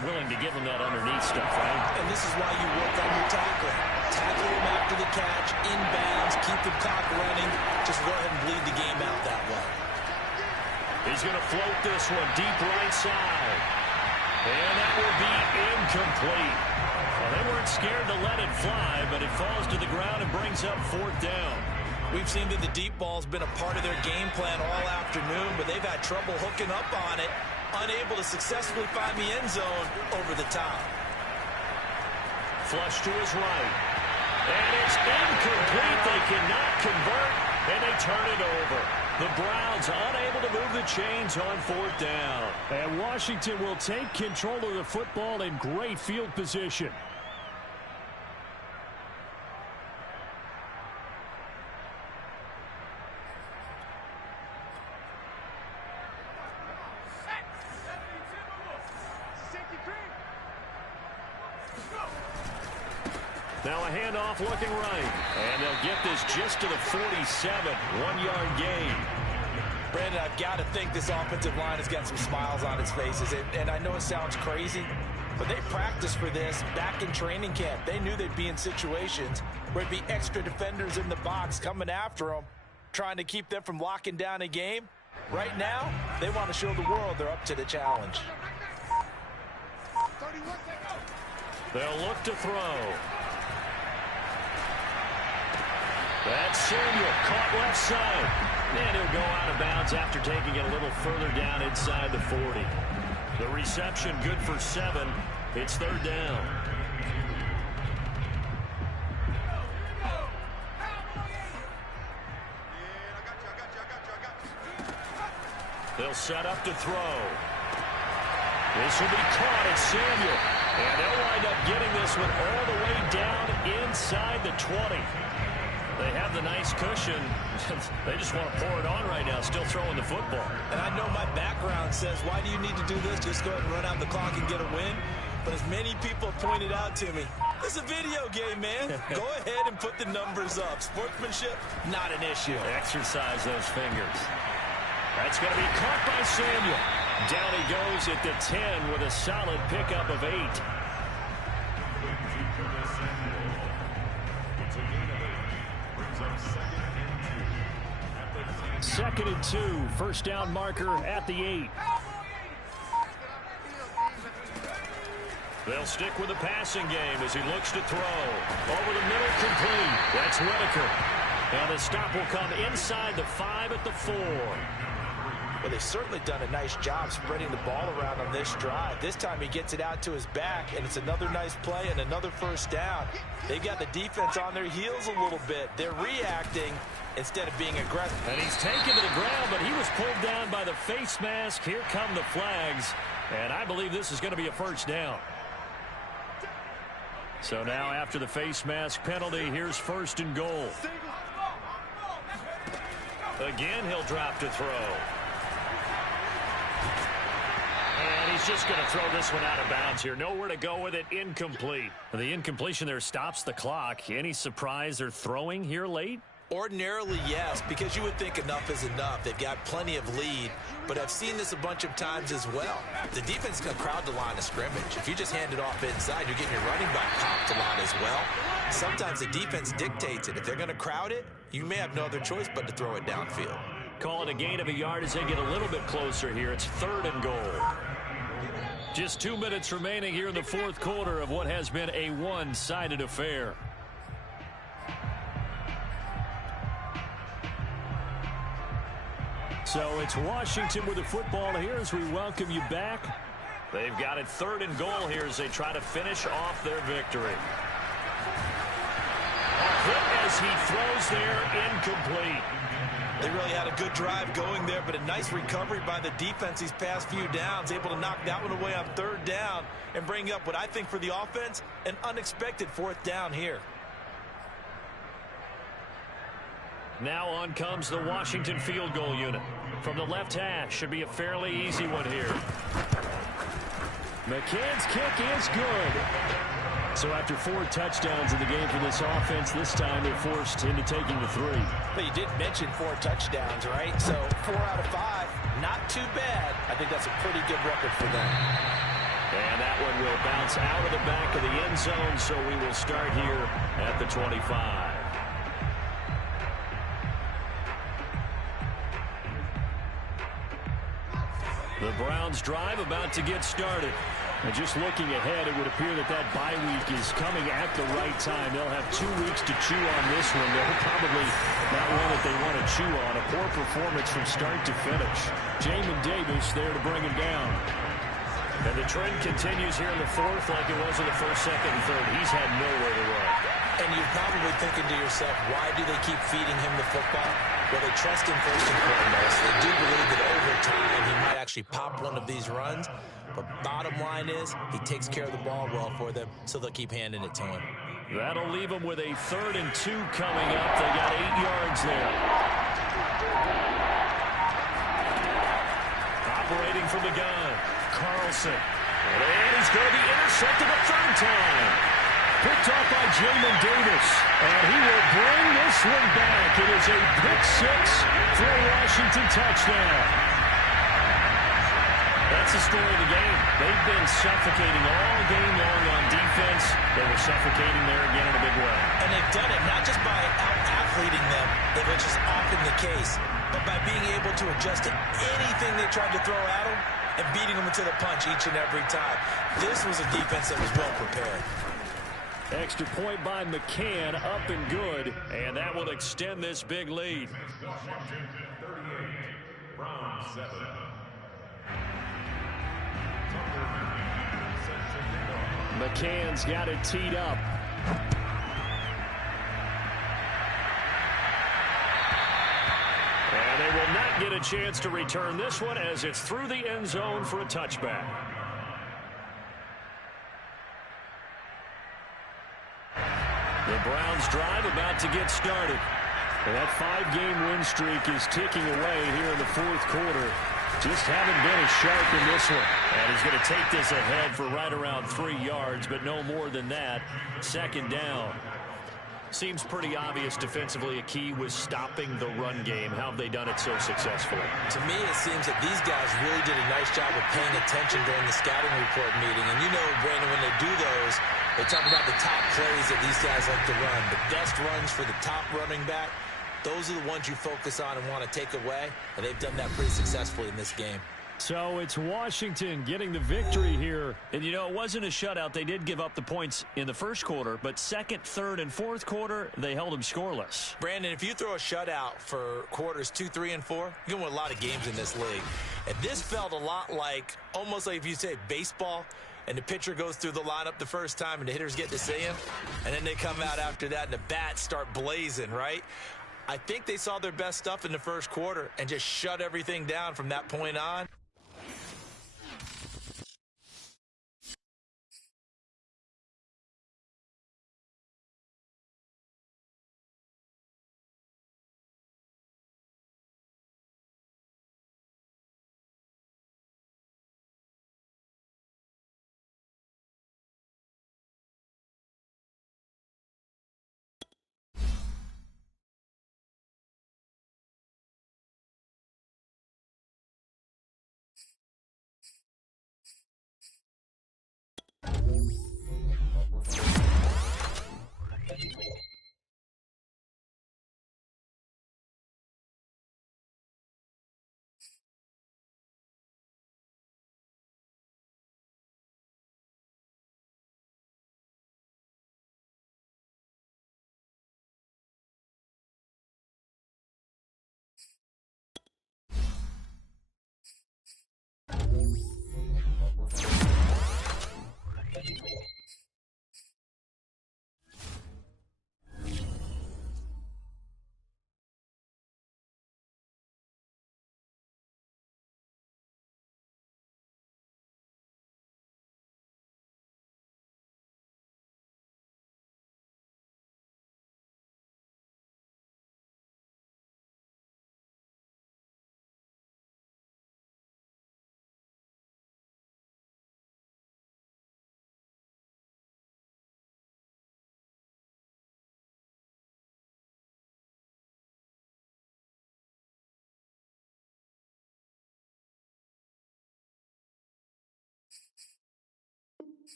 willing to give him that underneath stuff, right? And this is why you work on your tackling. Tackle him after the catch, inbounds, keep the clock running. Just go ahead and bleed the game out that way. He's going to float this one deep right side. And that will be incomplete. Well, they weren't scared to let it fly, but it falls to the ground and brings up 4th down. We've seen that the deep ball's been a part of their game plan all afternoon, but they've had trouble hooking up on it, unable to successfully find the end zone over the top. Flush to his right. And it's incomplete. They cannot convert, and they turn it over. The Browns unable to move the chains on fourth down. And Washington will take control of the football in great field position. Now a handoff looking right. And they'll get this just to the 47. 1-yard gain. Brandon, I've got to think this offensive line has got some smiles on its faces. And I know it sounds crazy, but they practiced for this back in training camp. They knew they'd be in situations where there'd be extra defenders in the box coming after them, trying to keep them from locking down a game. Right now, they want to show the world they're up to the challenge. They'll look to throw. That's Samuel, caught left side. And he'll go out of bounds after taking it a little further down inside the 40. The reception good for 7. It's third down. They'll set up to throw. This will be caught at Samuel. And they'll wind up getting this one all the way down inside the 20. They have the nice cushion. They just want to pour it on right now, still throwing the football. And I know my background says, why do you need to do this? Just go ahead and run out the clock and get a win. But as many people have pointed out to me, it's a video game, man. Go ahead and put the numbers up. Sportsmanship, not an issue. Exercise those fingers. That's going to be caught by Samuel. Down he goes at the 10 with a solid pickup of 8. Second and 2, first down marker at the 8. They'll stick with the passing game as he looks to throw. Over the middle, complete. That's Whitaker. And the stop will come inside the 5 at the 4. Well, they've certainly done a nice job spreading the ball around on this drive. This time he gets it out to his back, and it's another nice play and another first down. They've got the defense on their heels a little bit. They're reacting instead of being aggressive. And he's taken to the ground, but he was pulled down by the face mask. Here come the flags, and I believe this is going to be a first down. So now after the face mask penalty, here's first and goal. Again, he'll drop to throw. And he's just going to throw this one out of bounds here. Nowhere to go with it. Incomplete. The incompletion there stops the clock. Any surprise they're throwing here late? Ordinarily, yes, because you would think enough is enough. They've got plenty of lead, but I've seen this a bunch of times as well. The defense can crowd the line of scrimmage. If you just hand it off inside, you're getting your running back popped a lot as well. Sometimes the defense dictates it. If they're going to crowd it, you may have no other choice but to throw it downfield. Call it a gain of a yard as they get a little bit closer here. It's third and goal. Just 2 minutes remaining here in the fourth quarter of what has been a one-sided affair. So it's Washington with the football here as we welcome you back. They've got it third and goal here as they try to finish off their victory. A hit as he throws there, incomplete. They really had a good drive going there, but a nice recovery by the defense these past few downs, able to knock that one away on third down and bring up what I think for the offense, an unexpected fourth down here. Now on comes the Washington field goal unit. From the left hash, should be a fairly easy one here. McCann's kick is good. So after 4 touchdowns in the game for this offense, this time they're forced into taking the 3. But you did mention 4 touchdowns, right? So 4 out of 5, not too bad. I think that's a pretty good record for them. And that one will bounce out of the back of the end zone, so we will start here at the 25. The Browns drive about to get started. And just looking ahead, it would appear that that bye week is coming at the right time. They'll have 2 weeks to chew on this one. They'll probably not one that they want to chew on. A poor performance from start to finish. Jamin Davis there to bring him down. And the trend continues here in the fourth like it was in the first, second, and third. He's had nowhere to run. And you're probably thinking to yourself, why do they keep feeding him the football? Well, they trust him first and foremost. They do believe that over time he might actually pop one of these runs. But bottom line is, he takes care of the ball well for them, so they'll keep handing it to him. That'll leave them with a 3rd and 2 coming up. They got 8 yards there. Operating from the gun, Carlson. And he's going to be intercepted a 3rd time. Picked off by Jamin Davis. And he will bring this one back. It is a pick 6 for a Washington touchdown. That's the story of the game. They've been suffocating all game long on defense. They were suffocating there again in a big way. And they've done it not just by out-athleting them, which is often the case, but by being able to adjust to anything they tried to throw at them and beating them to the punch each and every time. This was a defense that was well prepared. Extra point by McCann, up and good. And that will extend this big lead. Washington 38, Brown 7. McCann's got it teed up. And they will not get a chance to return this one as it's through the end zone for a touchback. The Browns drive about to get started. And that 5-game win streak is ticking away here in the fourth quarter. Just haven't been as sharp in this one. And he's going to take this ahead for right around 3 yards, but no more than that. 2nd down. Seems pretty obvious defensively a key was stopping the run game. How have they done it so successfully? To me, it seems that these guys really did a nice job of paying attention during the scouting report meeting. And you know, Brandon, when they do those, they talk about the top plays that these guys like to run. The best runs for the top running back. Those are the ones you focus on and want to take away, and they've done that pretty successfully in this game. So it's Washington getting the victory here. And, you know, it wasn't a shutout. They did give up the points in the first quarter, but second, third, and fourth quarter, they held them scoreless. Brandon, if you throw a shutout for quarters 2, 3, and 4, you're going to win a lot of games in this league. And this felt a lot like, almost like if you say baseball, and the pitcher goes through the lineup the first time, and the hitters get to see him, and then they come out after that, and the bats start blazing, right? I think they saw their best stuff in the first quarter and just shut everything down from that point on.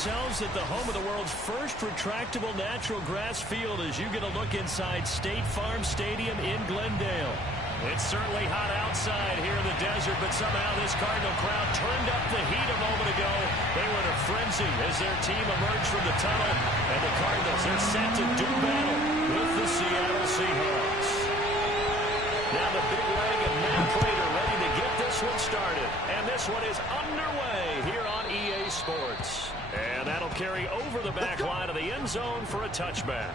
ourselves at the home of the world's first retractable natural grass field as you get a look inside State Farm Stadium in Glendale. It's certainly hot outside here in the desert, but somehow this Cardinal crowd turned up the heat a moment ago. They were in a frenzy as their team emerged from the tunnel, and the Cardinals are set to do battle with the Seattle Seahawks. Now the big leg of Matt Prater ready to get this one started, and this one is underway here on EA Sports. And that'll carry over the back line of the end zone for a touchback.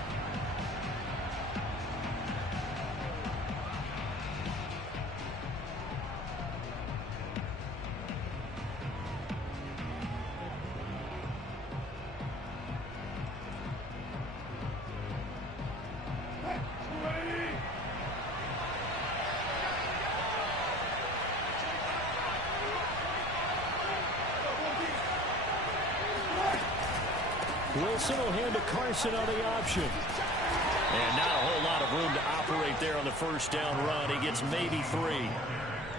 Wilson will hand to Carson on the option. And not a whole lot of room to operate there on the first down run. He gets maybe 3.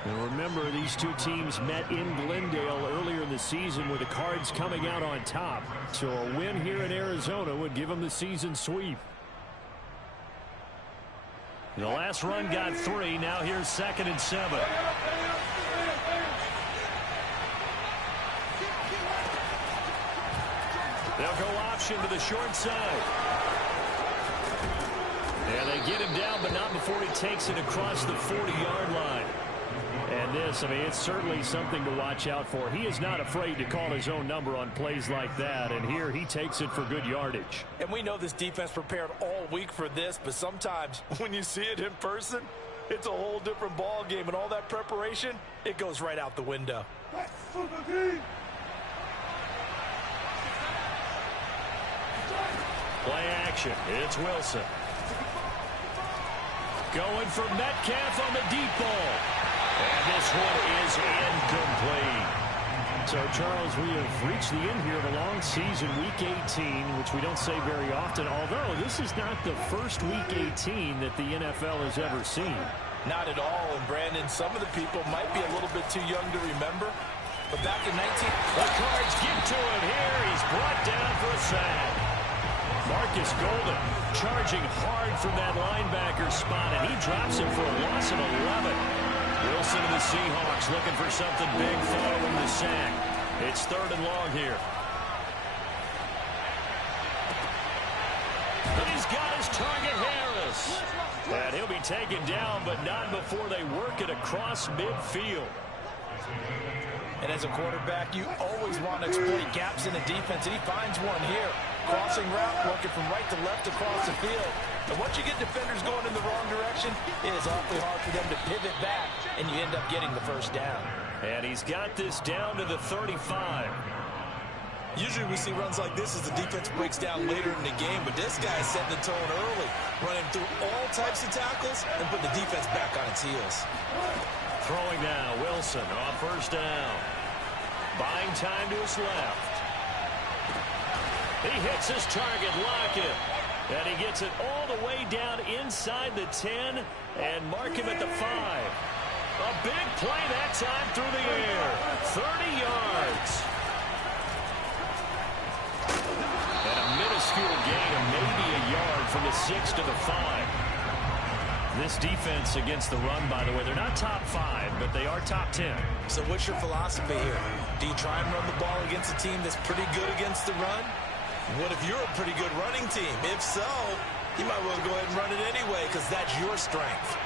And remember, these two teams met in Glendale earlier in the season with the Cards coming out on top. So a win here in Arizona would give them the season sweep. The last run got 3. Now here's 2nd and 7. They'll go option to the short side. And they get him down, but not before he takes it across the 40-yard line. And this, I mean, it's certainly something to watch out for. He is not afraid to call his own number on plays like that, and here he takes it for good yardage. And we know this defense prepared all week for this, but sometimes when you see it in person, it's a whole different ball game, and all that preparation, it goes right out the window. Play action. It's Wilson. Going for Metcalf on the deep ball. And this one is incomplete. So, Charles, we have reached the end here of a long season, Week 18, which we don't say very often, although this is not the first Week 18 that the NFL has ever seen. Not at all. And, Brandon, some of the people might be a little bit too young to remember, but back in 19... The Cards get to him here. He's brought down for a sack. Marcus Golden charging hard from that linebacker spot, and he drops him for a loss of 11. Wilson and the Seahawks looking for something big following the sack. It's 3rd and long here. But he's got his target, Harris. And he'll be taken down, but not before they work it across midfield. And as a quarterback, you always want to exploit gaps in the defense, and he finds one here. Crossing route, working from right to left across the field. And once you get defenders going in the wrong direction, it is awfully hard for them to pivot back, and you end up getting the first down. And he's got this down to the 35. Usually we see runs like this as the defense breaks down later in the game, but this guy is setting the tone early, running through all types of tackles and putting the defense back on its heels. Throwing now, Wilson on first down. Buying time to his left. He hits his target, Lockett. And he gets it all the way down inside the 10 and mark him at the 5. A big play that time through the air. 30 yards. And a minuscule gain of maybe a yard from the 6 to the 5. This defense against the run, by the way, they're not top 5, but they are top 10. So what's your philosophy here? Do you try and run the ball against a team that's pretty good against the run? What if you're a pretty good running team? If so, you might well go ahead and run it anyway because that's your strength.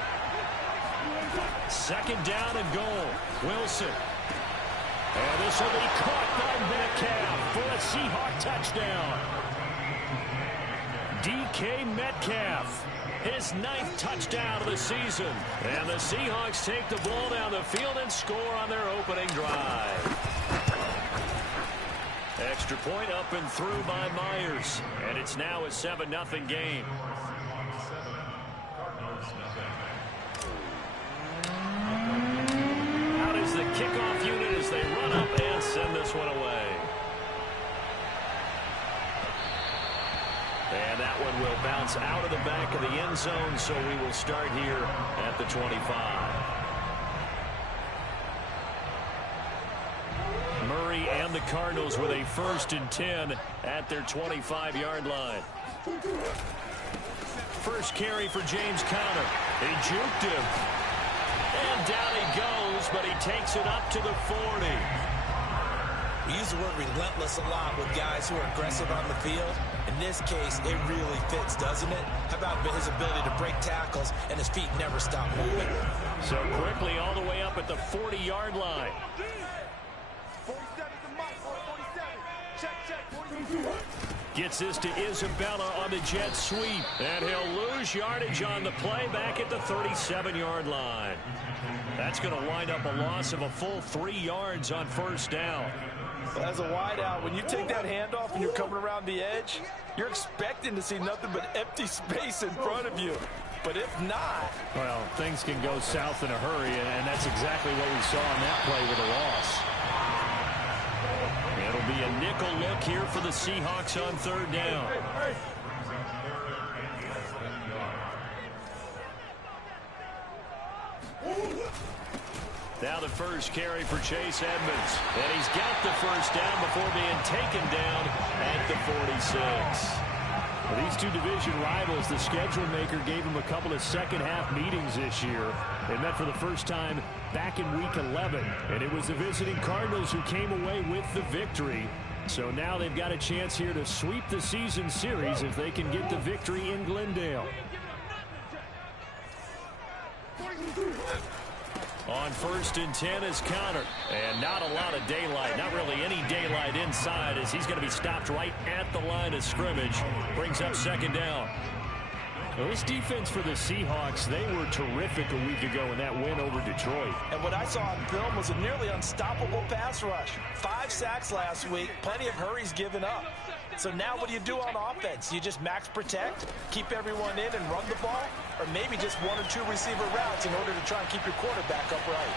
2nd down and goal. Wilson. And this will be caught by Metcalf for a Seahawk touchdown. DK Metcalf, his 9th touchdown of the season. And the Seahawks take the ball down the field and score on their opening drive. Extra point up and through by Myers. And it's now a 7-0 game. Out is the kickoff unit as they run up and send this one away. And that one will bounce out of the back of the end zone, so we will start here at the 25. Murray and the Cardinals with a 1st and 10 at their 25-yard line. First carry for James Conner. He juked him. And down he goes, but he takes it up to the 40. We use the word relentless a lot with guys who are aggressive on the field. In this case, it really fits, doesn't it? How about his ability to break tackles and his feet never stop moving? So quickly all the way up at the 40-yard line. 47 to Mike. 47. Check. 42. Gets this to Isabella on the jet sweep. And he'll lose yardage on the play back at the 37-yard line. That's going to wind up a loss of a full 3 yards on 1st down. As a wideout, when you take that handoff and you're coming around the edge, you're expecting to see nothing but empty space in front of you. But if not... Well, things can go south in a hurry, and that's exactly what we saw on that play with a loss. It'll be a nickel look here for the Seahawks on 3rd down. Now the first carry for Chase Edmonds. And he's got the 1st down before being taken down at the 46. Well, these two division rivals, the schedule maker gave them a couple of second-half meetings this year. They met for the first time back in Week 11. And it was the visiting Cardinals who came away with the victory. So now they've got a chance here to sweep the season series if they can get the victory in Glendale. On 1st and 10 is Conner. And not a lot of daylight. Not really any daylight inside as he's going to be stopped right at the line of scrimmage. Brings up 2nd down. Well, this defense for the Seahawks, they were terrific a week ago in that win over Detroit. And what I saw on film was a nearly unstoppable pass rush. 5 sacks last week, plenty of hurries given up. So now what do you do on offense? You just max protect, keep everyone in and run the ball? Or maybe just 1 or 2 receiver routes in order to try and keep your quarterback upright?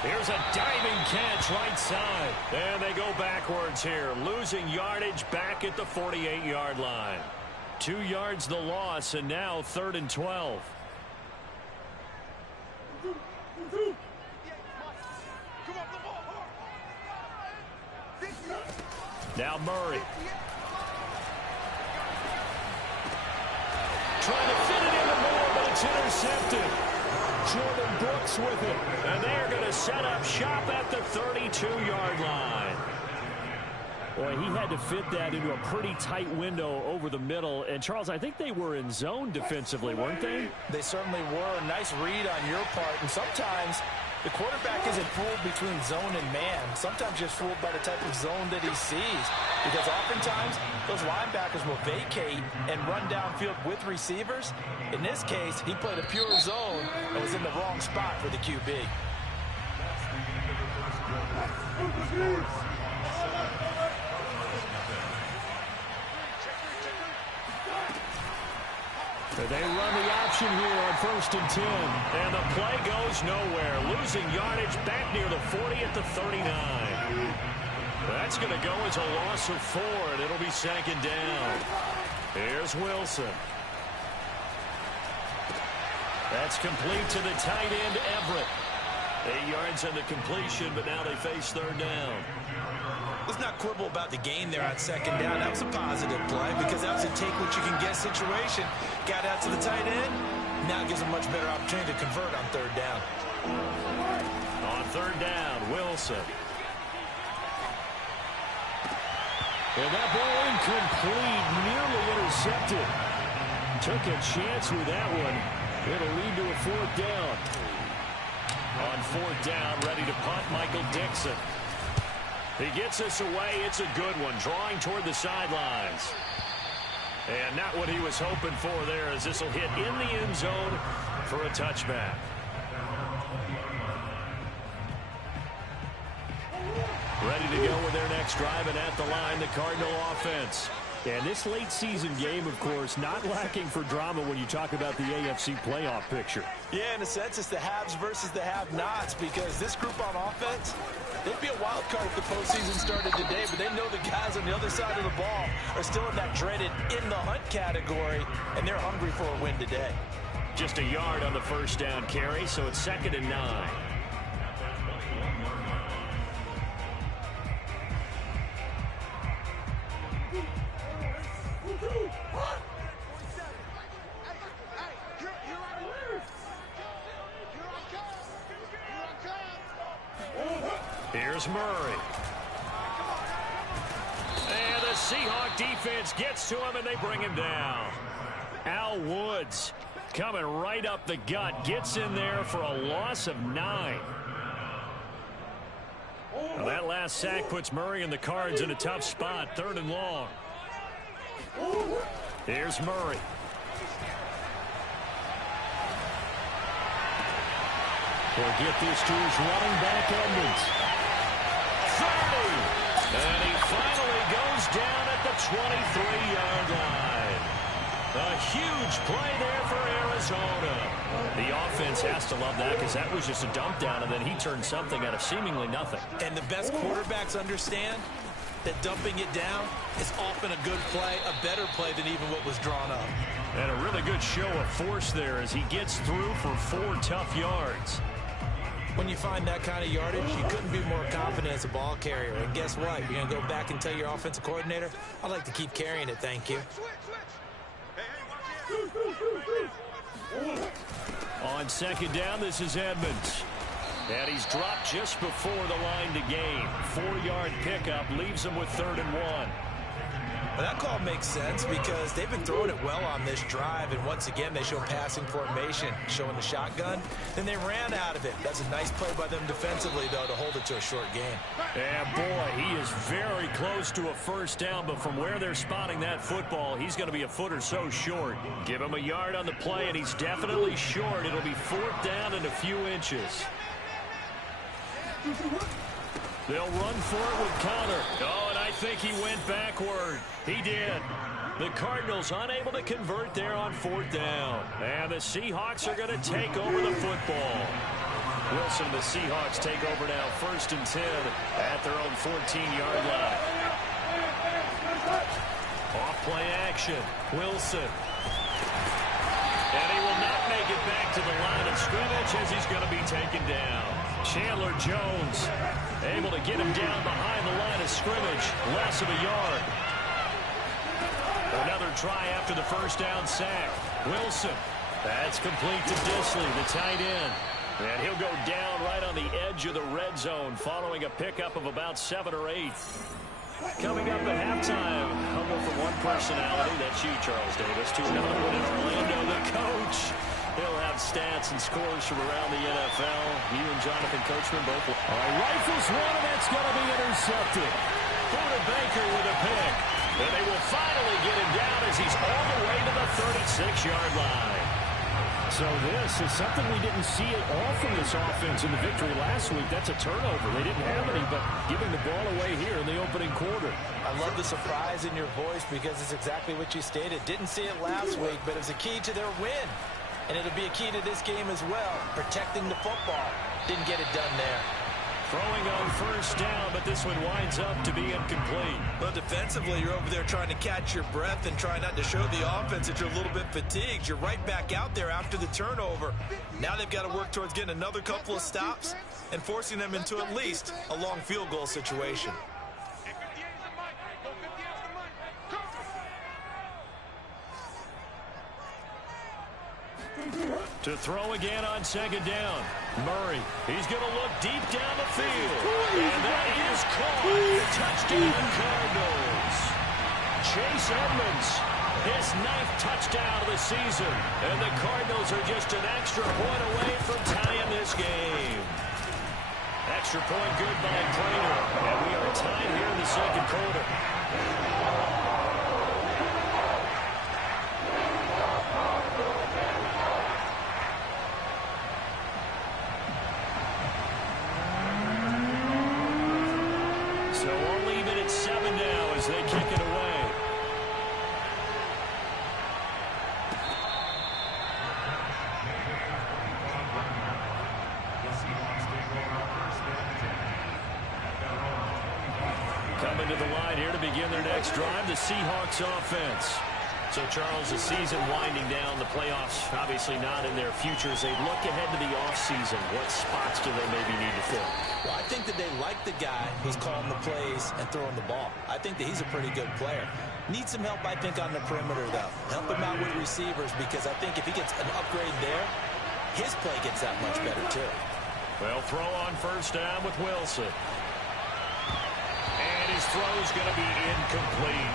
Here's a diving catch right side. And they go backwards here, losing yardage back at the 48-yard line. 2 yards the loss, and now 3rd and 12. Now Murray. Trying to fit it into Moore, but it's intercepted. Jordan Brooks with it. And they're going to set up shop at the 32-yard line. Boy, he had to fit that into a pretty tight window over the middle. And, Charles, I think they were in zone defensively, weren't they? They certainly were. Nice read on your part. And sometimes the quarterback isn't fooled between zone and man. Sometimes just fooled by the type of zone that he sees. Because oftentimes, those linebackers will vacate and run downfield with receivers. In this case, he played a pure zone and was in the wrong spot for the QB. They run the option here on 1st and 10. And the play goes nowhere. Losing yardage back near the 40 at the 39. That's going to go as a loss of 4, and it'll be 2nd down. Here's Wilson. That's complete to the tight end, Everett. 8 yards on the completion, but now they face 3rd down. Let's not quibble about the gain there on 2nd down. That was a positive play because that was a take-what-you-can-get situation. Got out to the tight end. Now it gives them a much better opportunity to convert on 3rd down. On 3rd down, Wilson. And that ball incomplete, nearly intercepted. Took a chance with that one. It'll lead to a 4th down. On 4th down, ready to punt, Michael Dixon. He gets this away. It's a good one, drawing toward the sidelines. And not what he was hoping for there, as this will hit in the end zone for a touchback. Ready to go with their next drive, and at the line, the Cardinal offense. And this late season game, of course, not lacking for drama when you talk about the AFC playoff picture. Yeah, in a sense, it's the haves versus the have-nots, because this group on offense, they'd be a wild card if the postseason started today, but they know the guys on the other side of the ball are still in that dreaded in-the-hunt category, and they're hungry for a win today. Just a yard on the 1st down carry, so it's 2nd and 9. Here's Murray. And the Seahawk defense gets to him, and they bring him down. Al Woods coming right up the gut. Gets in there for a loss of 9. Well, that last sack puts Murray and the Cards in a tough spot. 3rd and long. Here's Murray. We'll get this to his running back, Edmonds. 30. And he finally goes down at the 23-yard line. A huge play there for Arizona. The offense has to love that because that was just a dump down, and then he turned something out of seemingly nothing. And the best quarterbacks understand that dumping it down is often a good play, a better play than even what was drawn up. And a really good show of force there as he gets through for 4 tough yards. When you find that kind of yardage, you couldn't be more confident as a ball carrier. And guess what? You're going to go back and tell your offensive coordinator, I'd like to keep carrying it, thank you. On 2nd down, this is Edmonds. And he's dropped just before the line to gain. 4-yard pickup leaves him with 3rd and 1. Well, that call makes sense because they've been throwing it well on this drive, and once again they show passing formation, showing the shotgun. Then they ran out of it. That's a nice play by them defensively, though, to hold it to a short game. And boy, he is very close to a 1st down, but from where they're spotting that football, he's going to be a foot or so short. Give him a yard on the play, and he's definitely short. It'll be 4th down and a few inches. They'll run for it with Connor. Oh, and I think he went backward. He did. The Cardinals unable to convert there on 4th down. And the Seahawks are going to take over the football. Wilson and the Seahawks take over now, 1st and 10 at their own 14-yard line. Off-play action. Wilson. And he will not make it back to the line of scrimmage as he's going to be taken down. Chandler Jones able to get him down behind the line of scrimmage. Less of a yard. Another try after the 1st down sack. Wilson. That's complete to Disley, the tight end. And he'll go down right on the edge of the red zone following a pickup of about 7 or 8. Coming up at halftime, humble from one personality, that's you, Charles Davis, to another one in Orlando, the coach. He'll have stats and scores from around the NFL. You and Jonathan Coachman both. Rifles one, and that's going to be intercepted. Buda Baker with a pick. And they will finally get him down as he's all the way to the 36-yard line. So this is something we didn't see at all from this offense in the victory last week. That's a turnover. They didn't have any, but giving the ball away here in the opening quarter. I love the surprise in your voice because it's exactly what you stated. Didn't see it last week, but it's a key to their win. And it'll be a key to this game as well, protecting the football. Didn't get it done there. Throwing on 1st down, but this one winds up to be incomplete. But defensively, you're over there trying to catch your breath and try not to show the offense that you're a little bit fatigued. You're right back out there after the turnover. Now they've got to work towards getting another couple of stops and forcing them into at least a long field goal situation. To throw again on 2nd down. Murray, he's going to look deep down the field. And that is caught. Touchdown Cardinals. Chase Edmonds, his 9th touchdown of the season. And the Cardinals are just an extra point away from tying this game. Extra point good by Prater. And we are tied here in the 2nd quarter. So we'll leave it at 7 now as they kick it away. Coming to the line here to begin their next drive, the Seahawks offense. So, Charles, the season winding down, the playoffs obviously not in their future. As they look ahead to the offseason, what spots do they maybe need to fill? Well, I think that they like the guy who's calling the plays and throwing the ball. I think that he's a pretty good player. Needs some help, I think, on the perimeter, though. Help him out with receivers because I think if he gets an upgrade there, his play gets that much better, too. Well, throw on 1st down with Wilson. his throw is going to be incomplete.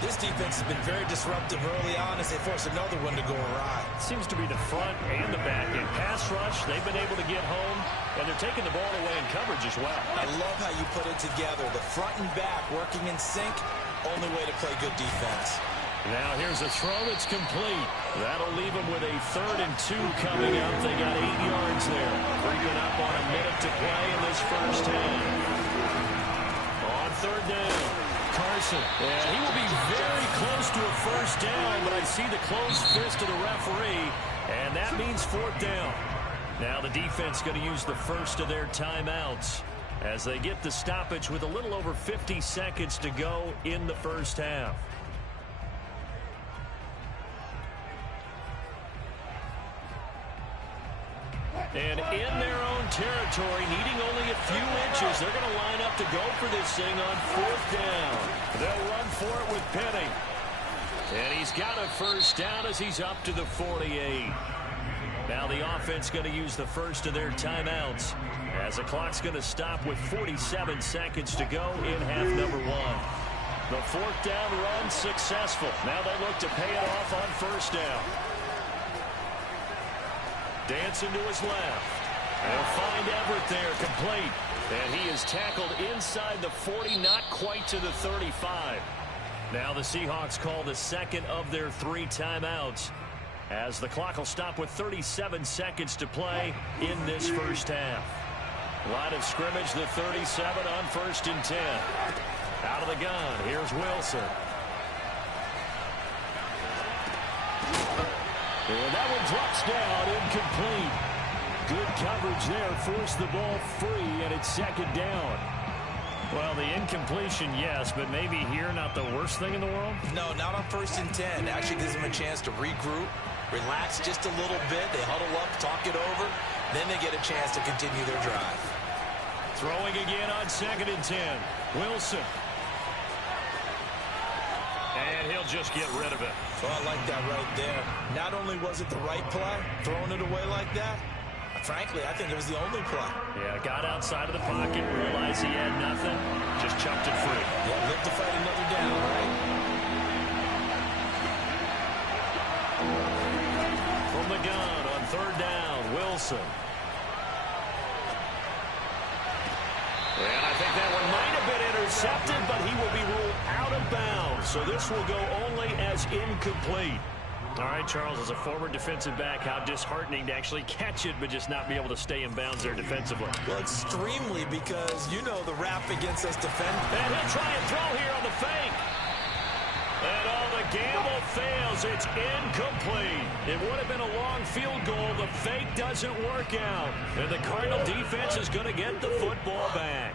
This defense has been very disruptive early on as they force another one to go awry. Seems to be the front and the back end. Pass rush, they've been able to get home, and they're taking the ball away in coverage as well. I love how you put it together. The front and back working in sync, only way to play good defense. Now here's a throw that's complete. That'll leave them with a 3rd and 2 coming up. They got 8 yards there. Creeping up on a minute to play in this first half. On 3rd down, Carson. And he will be very close to a first down, but I see the closed fist of the referee, and that means 4th down. Now the defense going to use the first of their timeouts as they get the stoppage with a little over 50 seconds to go in the first half. And in their own territory, needing only a few inches, they're going to line up to go for this thing on 4th down. They'll run for it with Penny. And he's got a first down as he's up to the 48. Now the offense going to use the first of their timeouts as the clock's going to stop with 47 seconds to go in half number 1. The 4th down run successful. Now they look to pay it off on first down. Dancing to his left. They'll find Everett there, complete. And he is tackled inside the 40, not quite to the 35. Now the Seahawks call the second of their 3 timeouts as the clock will stop with 37 seconds to play in this first half. Line of scrimmage, the 37 on 1st and 10. Out of the gun, here's Wilson. And that one drops down, incomplete. Good coverage there, forced the ball free, and it's 2nd down. Well, the incompletion, yes, but maybe here not the worst thing in the world? No, not on 1st and 10. Actually gives them a chance to regroup, relax just a little bit. They huddle up, talk it over. Then they get a chance to continue their drive. Throwing again on 2nd and 10. Wilson. And he'll just get rid of it. Well, I like that right there. Not only was it the right play, throwing it away like that, frankly, I think it was the only play. Yeah, got outside of the pocket, realized he had nothing, just chucked it free. Yeah, live to fight another down, right? From the gun on 3rd down, Wilson. And I think that one might have been intercepted, but he will be ruled out of bounds. So this will go only as incomplete. All right, Charles, as a former defensive back, how disheartening to actually catch it, but just not be able to stay in bounds there defensively. Well, extremely, because you know the rap against us defenders. And he'll try and throw here on the fake. And the gamble fails. It's incomplete. It would have been a long field goal. The fake doesn't work out. And the Cardinal defense is going to get the football back.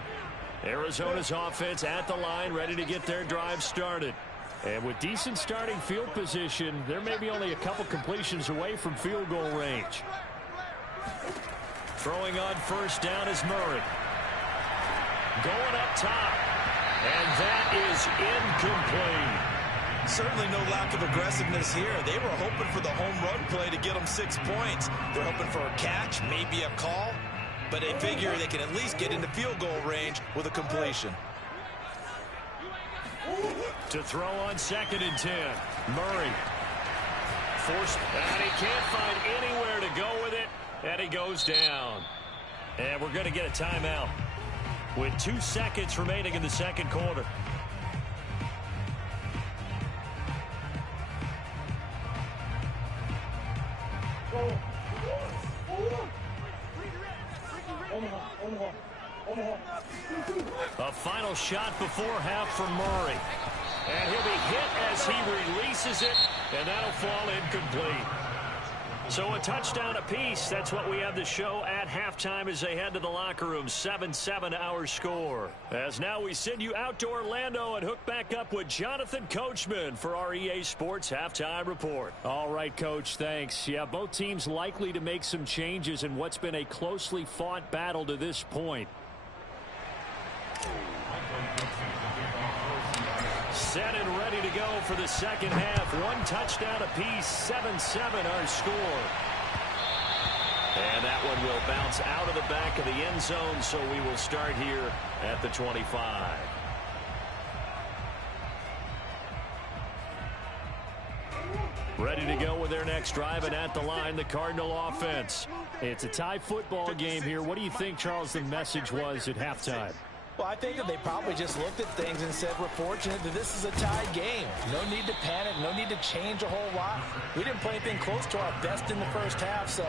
Arizona's offense at the line, ready to get their drive started. And with decent starting field position, there may be only a couple completions away from field goal range. Throwing on 1st down is Murray. Going up top. And that is incomplete. Certainly no lack of aggressiveness here. They were hoping for the home run play to get them 6 points. They're hoping for a catch, maybe a call. But they figure they can at least get into field goal range with a completion. To throw on 2nd and 10. Murray. Forced. And he can't find anywhere to go with it. And he goes down. And we're going to get a timeout with 2 seconds remaining in the 2nd quarter. A final shot before half from Murray. And he'll be hit as he releases it, and that'll fall incomplete. So a touchdown apiece. That's what we have to show at halftime as they head to the locker room. 7-7 our score. As now we send you out to Orlando and hook back up with Jonathan Coachman for our EA Sports Halftime Report. All right, Coach, thanks. Yeah, both teams likely to make some changes in what's been a closely fought battle to this point. Set and ready to go for the 2nd half. 1 touchdown apiece, 7-7 our score. And that one will bounce out of the back of the end zone, so we will start here at the 25. Ready to go with their next drive, and at the line, the Cardinal offense. It's a tie football game here. What do you think, Charles, the message was at halftime? Well, I think that they probably just looked at things and said, we're fortunate that this is a tied game. No need to panic, no need to change a whole lot. We didn't play anything close to our best in the first half, so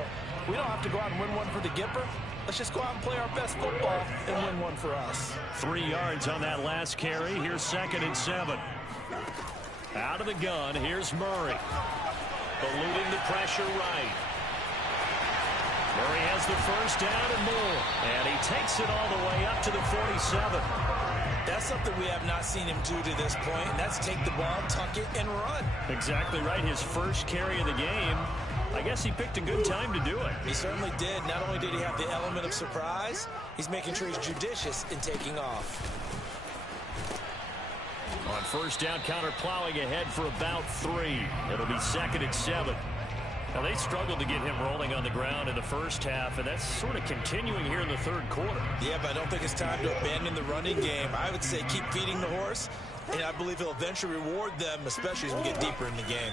we don't have to go out and win one for the Gipper. Let's just go out and play our best football and win one for us. 3 yards on that last carry. Here's 2nd and 7. Out of the gun, here's Murray. Eluding the pressure right. Murray has the first down and more. And he takes it all the way up to the 47. That's something we have not seen him do to this point, and that's take the ball, tuck it, and run. Exactly right. His first carry of the game. I guess he picked a good time to do it. He certainly did. Not only did he have the element of surprise, he's making sure he's judicious in taking off. On first down, counter plowing ahead for about 3. It'll be 2nd and 7. Now, they struggled to get him rolling on the ground in the first half, and that's sort of continuing here in the third quarter. Yeah, but I don't think it's time to abandon the running game. I would say keep feeding the horse, and I believe he'll eventually reward them, especially as we get deeper in the game.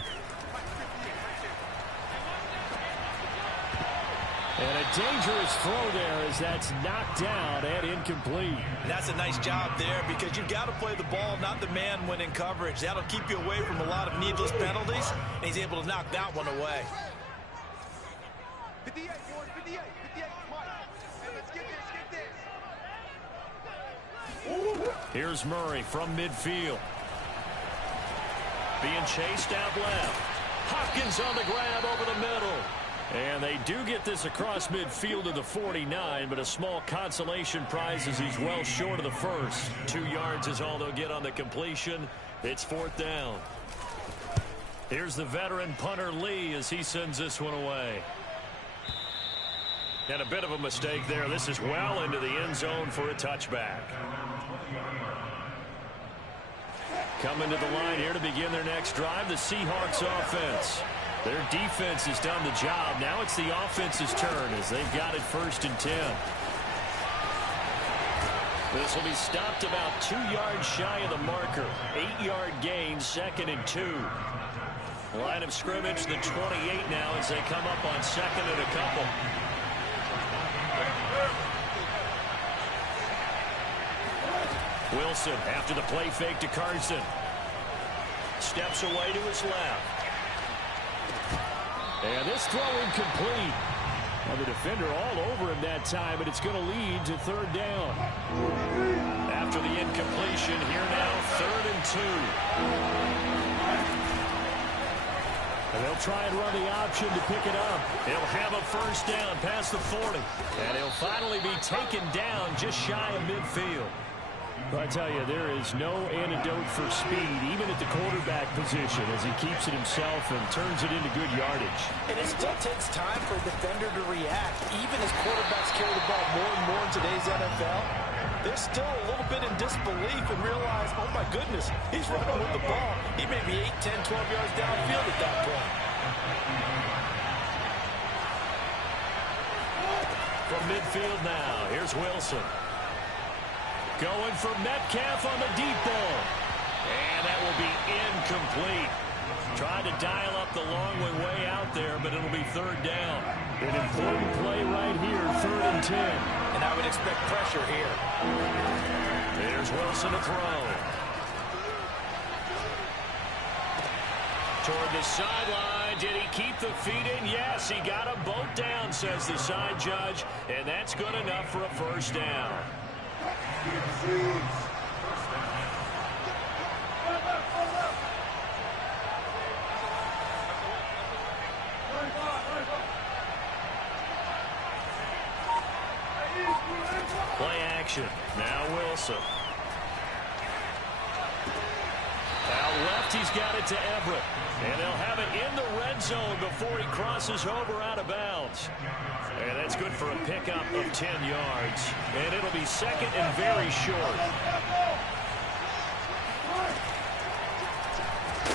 And a dangerous throw there as that's knocked down and incomplete. And that's a nice job there because you've got to play the ball, not the man when in coverage. That'll keep you away from a lot of needless penalties, and he's able to knock that one away. 58, boys, 58, 58, Mike. Hey, let's get this. Here's Murray from midfield. Being chased out left. Hopkins on the grab over the middle. And they do get this across midfield to the 49, but a small consolation prize as he's well short of the first. 2 yards is all they'll get on the completion. It's 4th down. Here's the veteran punter Lee as he sends this one away. And a bit of a mistake there. This is well into the end zone for a touchback. Coming to the line here to begin their next drive, the Seahawks offense. Their defense has done the job. Now it's the offense's turn as they've got it 1st and 10. This will be stopped about 2 yards shy of the marker. 8-yard gain, 2nd and 2. Line of scrimmage, the 28 now as they come up on 2nd and a couple. Wilson after the play fake to Carson. Steps away to his left. And this throw incomplete. Well, the defender all over him that time, but it's going to lead to 3rd down. After the incompletion, here now, 3rd and 2. And they'll try and run the option to pick it up. He'll have a first down past the 40. And he'll finally be taken down just shy of midfield. I tell you, there is no antidote for speed, even at the quarterback position, as he keeps it himself and turns it into good yardage. And it still takes time for a defender to react. Even as quarterbacks carry the ball more and more in today's NFL, they're still a little bit in disbelief and realize, oh my goodness, he's running with the ball. He may be 8, 10, 12 yards downfield at that point. From midfield now, here's Wilson. Going for Metcalf on the deep ball. And that will be incomplete. Trying to dial up the long way out there, but it'll be 3rd down. An important play right here, 3rd and 10. And I would expect pressure here. There's Wilson to throw. Toward the sideline. Did he keep the feet in? Yes, he got them both down, says the side judge. And that's good enough for a first down. Play action. Now Wilson. Out left, he's got it to Everett. And they'll have it in the red zone before he crosses over out of bounds. And that's good for a pickup of 10 yards. And it'll be 2nd and very short.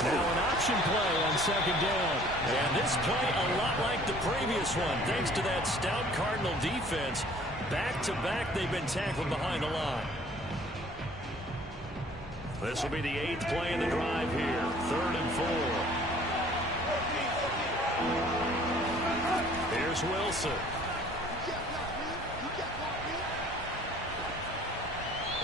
Now an option play on 2nd down. And this play a lot like the previous one. Thanks to that stout Cardinal defense. Back-to-back, they've been tackled behind the line. This will be the 8th play in the drive here. 3rd and 4. Here's Wilson.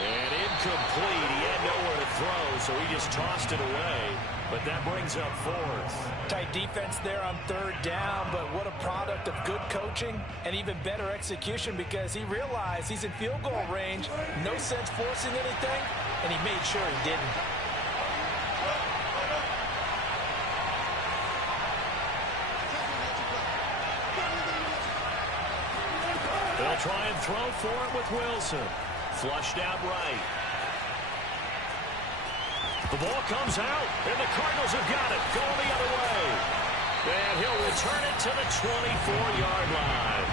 And incomplete. He had nowhere to throw, so he just tossed it away. But that brings up fourth. Tight defense there on third down, but what a product of good coaching and even better execution, because he realized he's in field goal range. No sense forcing anything, and he made sure he didn't. They'll try and throw for it with Wilson. Flushed out right. The ball comes out, and the Cardinals have got it. Going the other way. And he'll return it to the 24-yard line.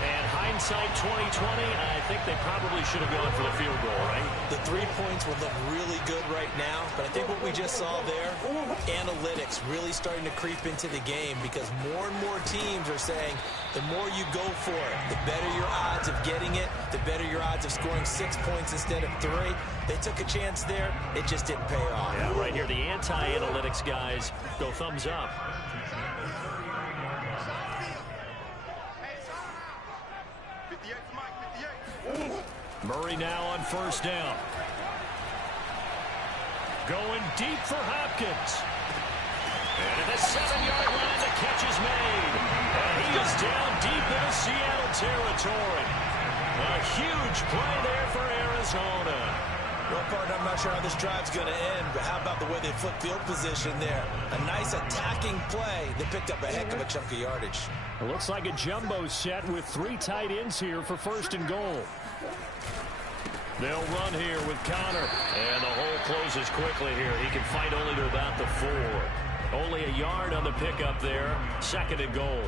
And hindsight 2020, I think they probably should have gone for the field goal, right? The 3 points would look really good right now, but I think what we just saw there, analytics really starting to creep into the game, because more and more teams are saying the more you go for it, the better your odds of getting it, the better your odds of scoring 6 points instead of 3. They took a chance there. It just didn't pay off. Yeah, right here, the anti-analytics guys go thumbs up. Murray now on first down. Going deep for Hopkins. And at the 7-yard line, the catch is made. And he is down deep into Seattle territory. A huge play there for Arizona. Well, partner, I'm not sure how this drive's going to end, but how about the way they flip field position there? A nice attacking play that picked up a heck of a chunk of yardage. It looks like a jumbo set with 3 tight ends here for first and goal. They'll run here with Connor. And the hole closes quickly here. He can fight only to about the 4. Only a yard on the pickup there. Second and goal.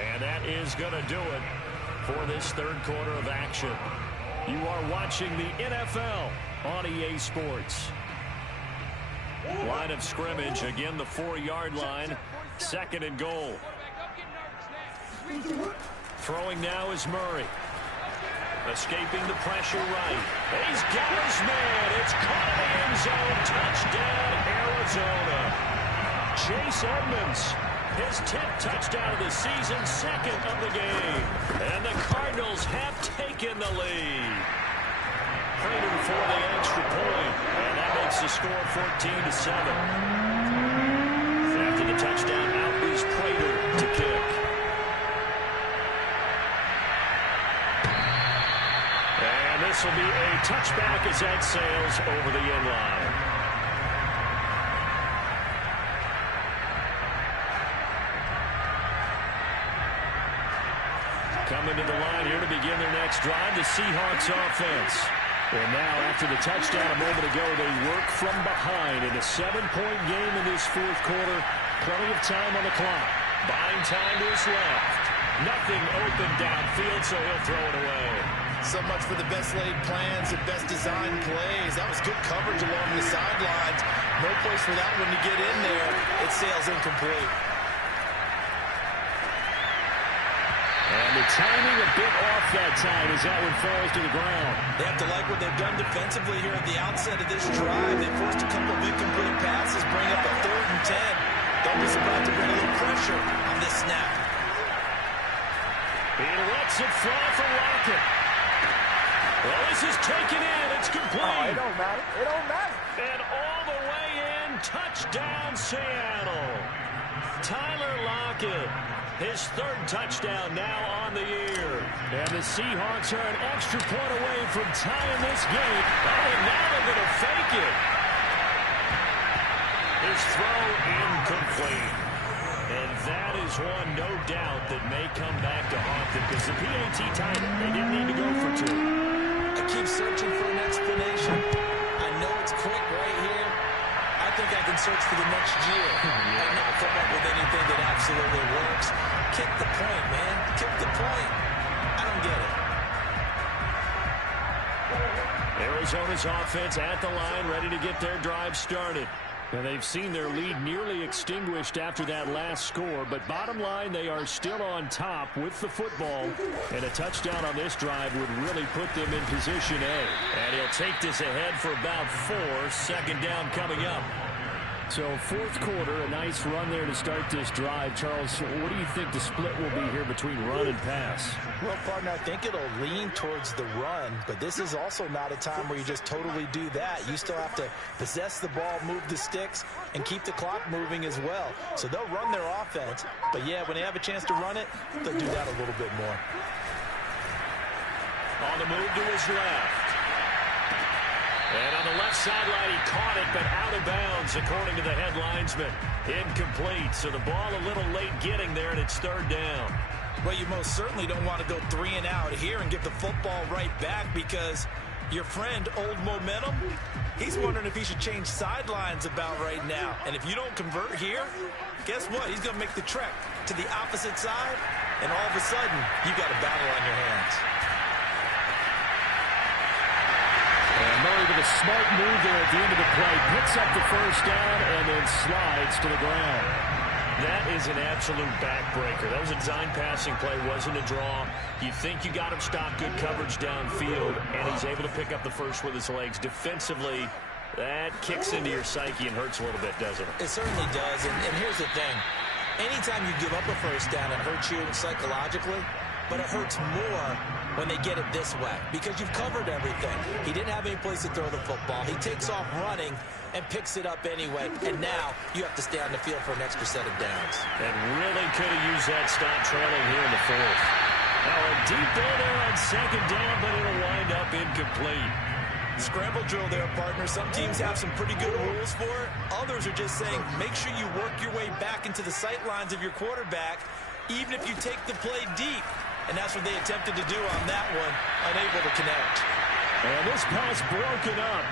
And that is going to do it for this third quarter of action. You are watching the NFL on EA Sports. Line of scrimmage, again the 4-yard line, second and goal. Throwing now is Murray. Escaping the pressure right. He's got his man. It's caught in the end zone. Touchdown, Arizona. Chase Edmonds, his 10th touchdown of the season, second of the game. And the Cardinals have taken the lead. Prater for the extra point, and that makes the score 14-7. After the touchdown, out is Prater to kick. And this will be a touchback as that sails over the end line. Coming to the line here to begin their next drive, the Seahawks offense. And now, after the touchdown a moment ago, they work from behind in a 7-point game in this fourth quarter. Plenty of time on the clock. Buying time to his left. Nothing open downfield, so he'll throw it away. So much for the best laid plans and best designed plays. That was good coverage along the sidelines. No place for that one to get in there. It sails incomplete. And the timing a bit off that time as that one falls to the ground. They have to like what they've done defensively here at the outset of this drive. They forced a couple of incomplete passes, bring up a 3rd and 10. Don't be surprised to bring a little pressure on this snap. He lets it fly for Lockett. Well, this is taken in. It's complete. Oh, it don't matter. It don't matter. And all the way in, touchdown Seattle. Tyler Lockett. His 3rd touchdown now on the year. And the Seahawks are an extra point away from tying this game. Oh, and now they're going to fake it. His throw incomplete. And that is one, no doubt, that may come back to haunt them, because the PAT title, they didn't need to go for 2. I keep searching for an explanation. I know it's quick right here. I think I can search for the next year and not come up with anything that absolutely works. Kick the point, man. Kick the point. I don't get it. Arizona's offense at the line, ready to get their drive started. And they've seen their lead nearly extinguished after that last score. But bottom line, they are still on top with the football. And a touchdown on this drive would really put them in position A. And he'll take this ahead for about 4. Second down coming up. So fourth quarter, a nice run there to start this drive. Charles, what do you think the split will be here between run and pass? Well, partner, I think it'll lean towards the run, but this is also not a time where you just totally do that. You still have to possess the ball, move the sticks, and keep the clock moving as well. So they'll run their offense, but yeah, when they have a chance to run it, they'll do that a little bit more. On the move to his left. And on the left sideline, he caught it, but out of bounds, according to the head linesman. Incomplete, so the ball a little late getting there, and it's third down. Well, you most certainly don't want to go 3 and out here and give the football right back, because your friend, Old Momentum, he's wondering if he should change sidelines about right now. And if you don't convert here, guess what? He's going to make the trek to the opposite side, and all of a sudden, you've got a battle on your hands. And Murray with a smart move there at the end of the play. Picks up the first down and then slides to the ground. That is an absolute backbreaker. That was a design passing play, wasn't a draw. You think you got him stopped, good coverage downfield, and he's able to pick up the first with his legs. Defensively, that kicks into your psyche and hurts a little bit, doesn't it? It certainly does, and here's the thing. Anytime you give up a first down, it hurts you psychologically, but it hurts more when they get it this way, because you've covered everything. He didn't have any place to throw the football. He takes off running and picks it up anyway, and now you have to stay on the field for an extra set of downs. And really could have used that stop trailing here in the fourth. Now a deep ball there on second down, but it'll wind up incomplete. Scramble drill there, partner. Some teams have some pretty good rules for it. Others are just saying, make sure you work your way back into the sight lines of your quarterback, even if you take the play deep. And that's what they attempted to do on that one, unable to connect. And this pass broken up.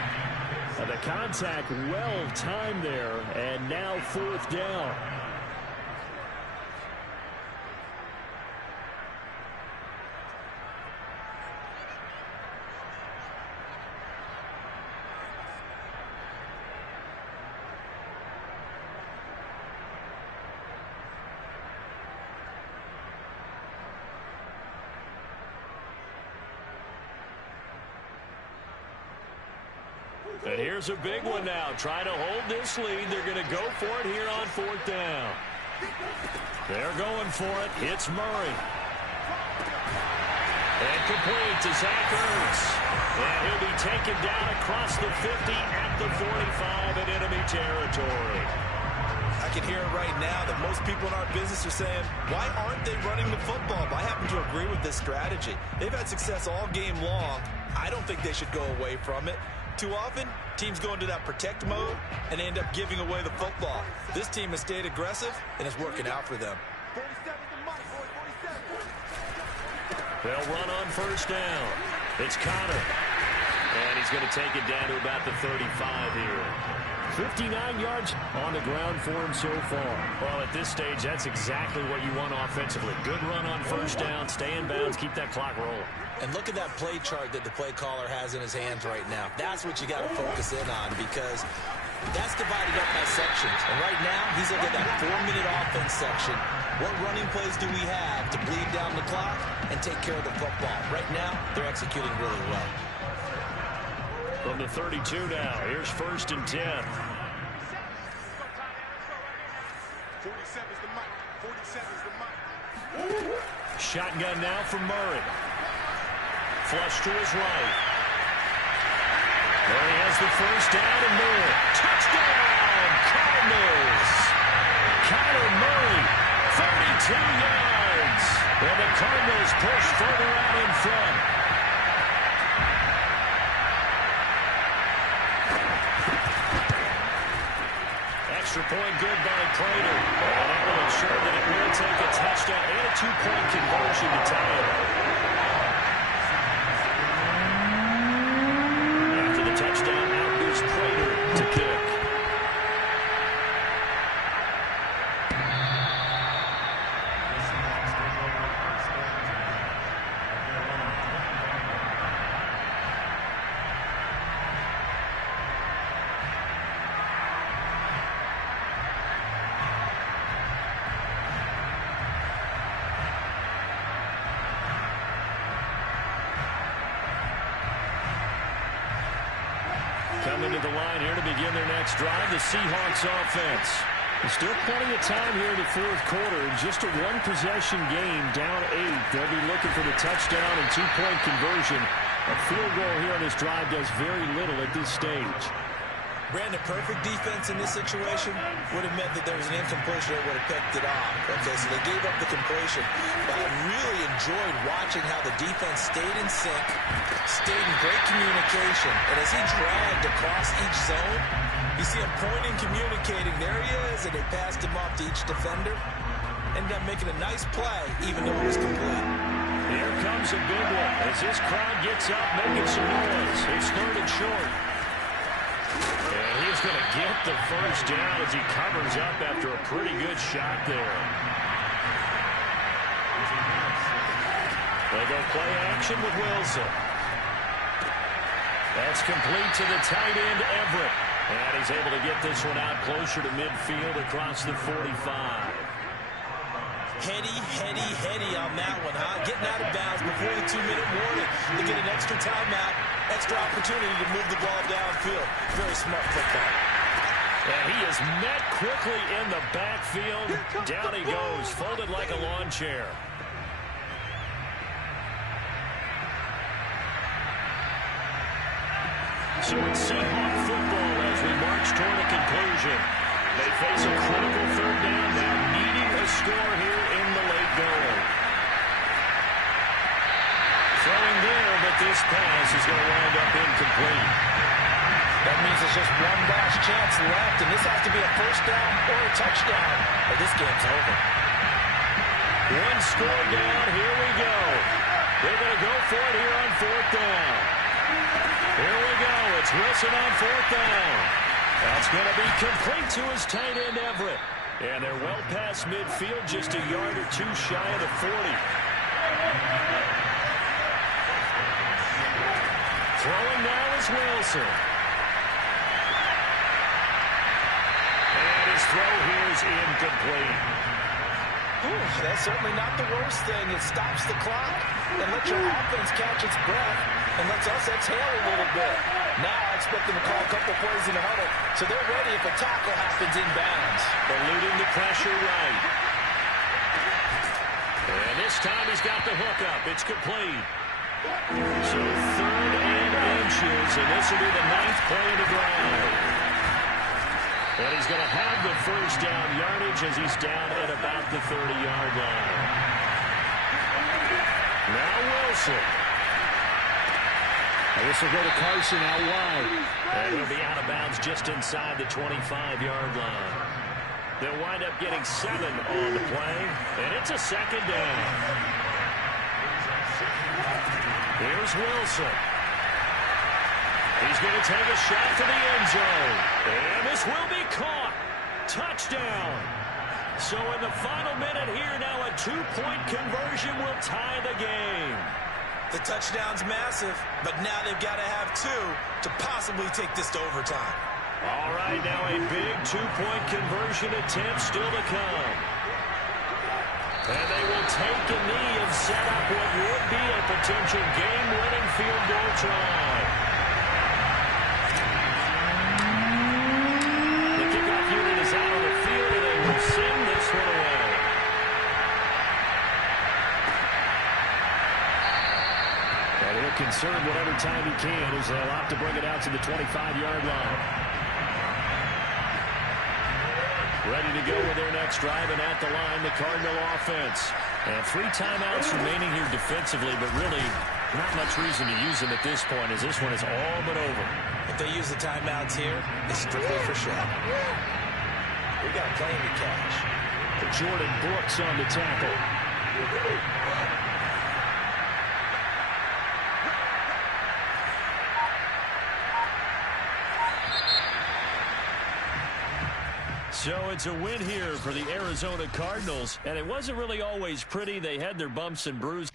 The contact well timed there, and now fourth down. And here's a big one now. Trying to hold this lead. They're going to go for it here on fourth down. They're going for it. It's Murray. And complete to Zach Ertz. And he'll be taken down across the 50 at the 45 in enemy territory. I can hear it right now that most people in our business are saying, why aren't they running the football? But I happen to agree with this strategy. They've had success all game long. I don't think they should go away from it. Too often, teams go into that protect mode and end up giving away the football. This team has stayed aggressive, and it's working out for them. They'll run on first down. It's Connor. And he's going to take it down to about the 35 here. 59 yards on the ground for him so far. Well, at this stage, that's exactly what you want offensively. Good run on first down, stay in bounds, keep that clock rolling. And look at that play chart that the play caller has in his hands right now. That's what you got to focus in on, because that's divided up by sections. And right now, he's looking at that 4-minute offense section. What running plays do we have to bleed down the clock and take care of the football? Right now, they're executing really well. From the 32 now, here's first and 10. 47's the mic. 47's the mic. Shotgun now from Murray. Flush to his right. Murray has the first down and more. Touchdown, Cardinals. Kyler Murray, 32 yards. And the Cardinals push further out in front. Extra point good by Prater. And that will ensure that it will take a touchdown and a 2-point conversion to tie it. After the touchdown, out goes Prater to kick. Coming to the line here to begin their next drive, the Seahawks offense. There's still plenty of time here in the fourth quarter. Just a one-possession game, down 8. They'll be looking for the touchdown and two-point conversion. A field goal here on this drive does very little at this stage. Brandon, perfect defense in this situation would have meant that there was an incompletion that would have picked it off. Okay, so they gave up the completion. But I really enjoyed watching how the defense stayed in sync, stayed in great communication. And as he dragged across each zone, you see him pointing, communicating. There he is, and they passed him off to each defender. Ended up making a nice play, even though it was complete. Here comes a big one as this crowd gets up, making some noise. It's third and short. And he's going to get the first down as he covers up after a pretty good shot there. They go play action with Wilson. That's complete to the tight end, Everett. And he's able to get this one out closer to midfield across the 45. Heady on that one, huh? Getting out of bounds before the 2-minute warning to get an extra timeout, extra opportunity to move the ball downfield. Very smart football. And he is met quickly in the backfield. Down he goes, folded like a lawn chair. So it's Seahawk football as we march toward a conclusion. They face a critical third down now, needing a score here in the late going. Throwing there, but this pass is going to wind up incomplete. That means there's just one last chance left, and this has to be a first down or a touchdown, or this game's over. One score down, here we go. They're going to go for it here on fourth down. Here we go, it's Wilson on fourth down. That's going to be complete to his tight end, Everett. And they're well past midfield, just a yard or two shy of the 40. Throwing now is Wilson. And his throw here is incomplete. That's certainly not the worst thing. It stops the clock and lets your offense catch its breath and lets us exhale a little bit. Now I expect them to call a couple plays in the huddle, so they're ready if a tackle happens in bounds. Eluding the pressure right. And this time he's got the hook up. It's complete. So third and inches, and this will be the 9th play of the drive. And he's going to have the first down yardage as he's down at about the 30-yard line. Now Wilson. And this will go to Carson out wide. And he'll be out of bounds just inside the 25-yard line. They'll wind up getting 7 on the play, and it's a second down. Here's Wilson. He's going to take a shot to the end zone. And this will be caught. Touchdown. So in the final minute here, now a 2-point conversion will tie the game. The touchdown's massive, but now they've got to have 2 to possibly take this to overtime. All right, now a big 2-point conversion attempt still to come. And they will take a knee and set up what would be a potential game-winning field goal try. The kickoff unit is out on the field, and they will send this one away. And he'll conserve whatever time he can as they'll opt to bring it out to the 25-yard line. Ready to go with their next drive, and at the line, the Cardinal offense. And 3 timeouts remaining here defensively, but really not much reason to use them at this point, as this one is all but over. If they use the timeouts here, it's strictly for show. We got a plane to catch. Jordan Brooks on the tackle. So it's a win here for the Arizona Cardinals, and it wasn't really always pretty. They had their bumps and bruises.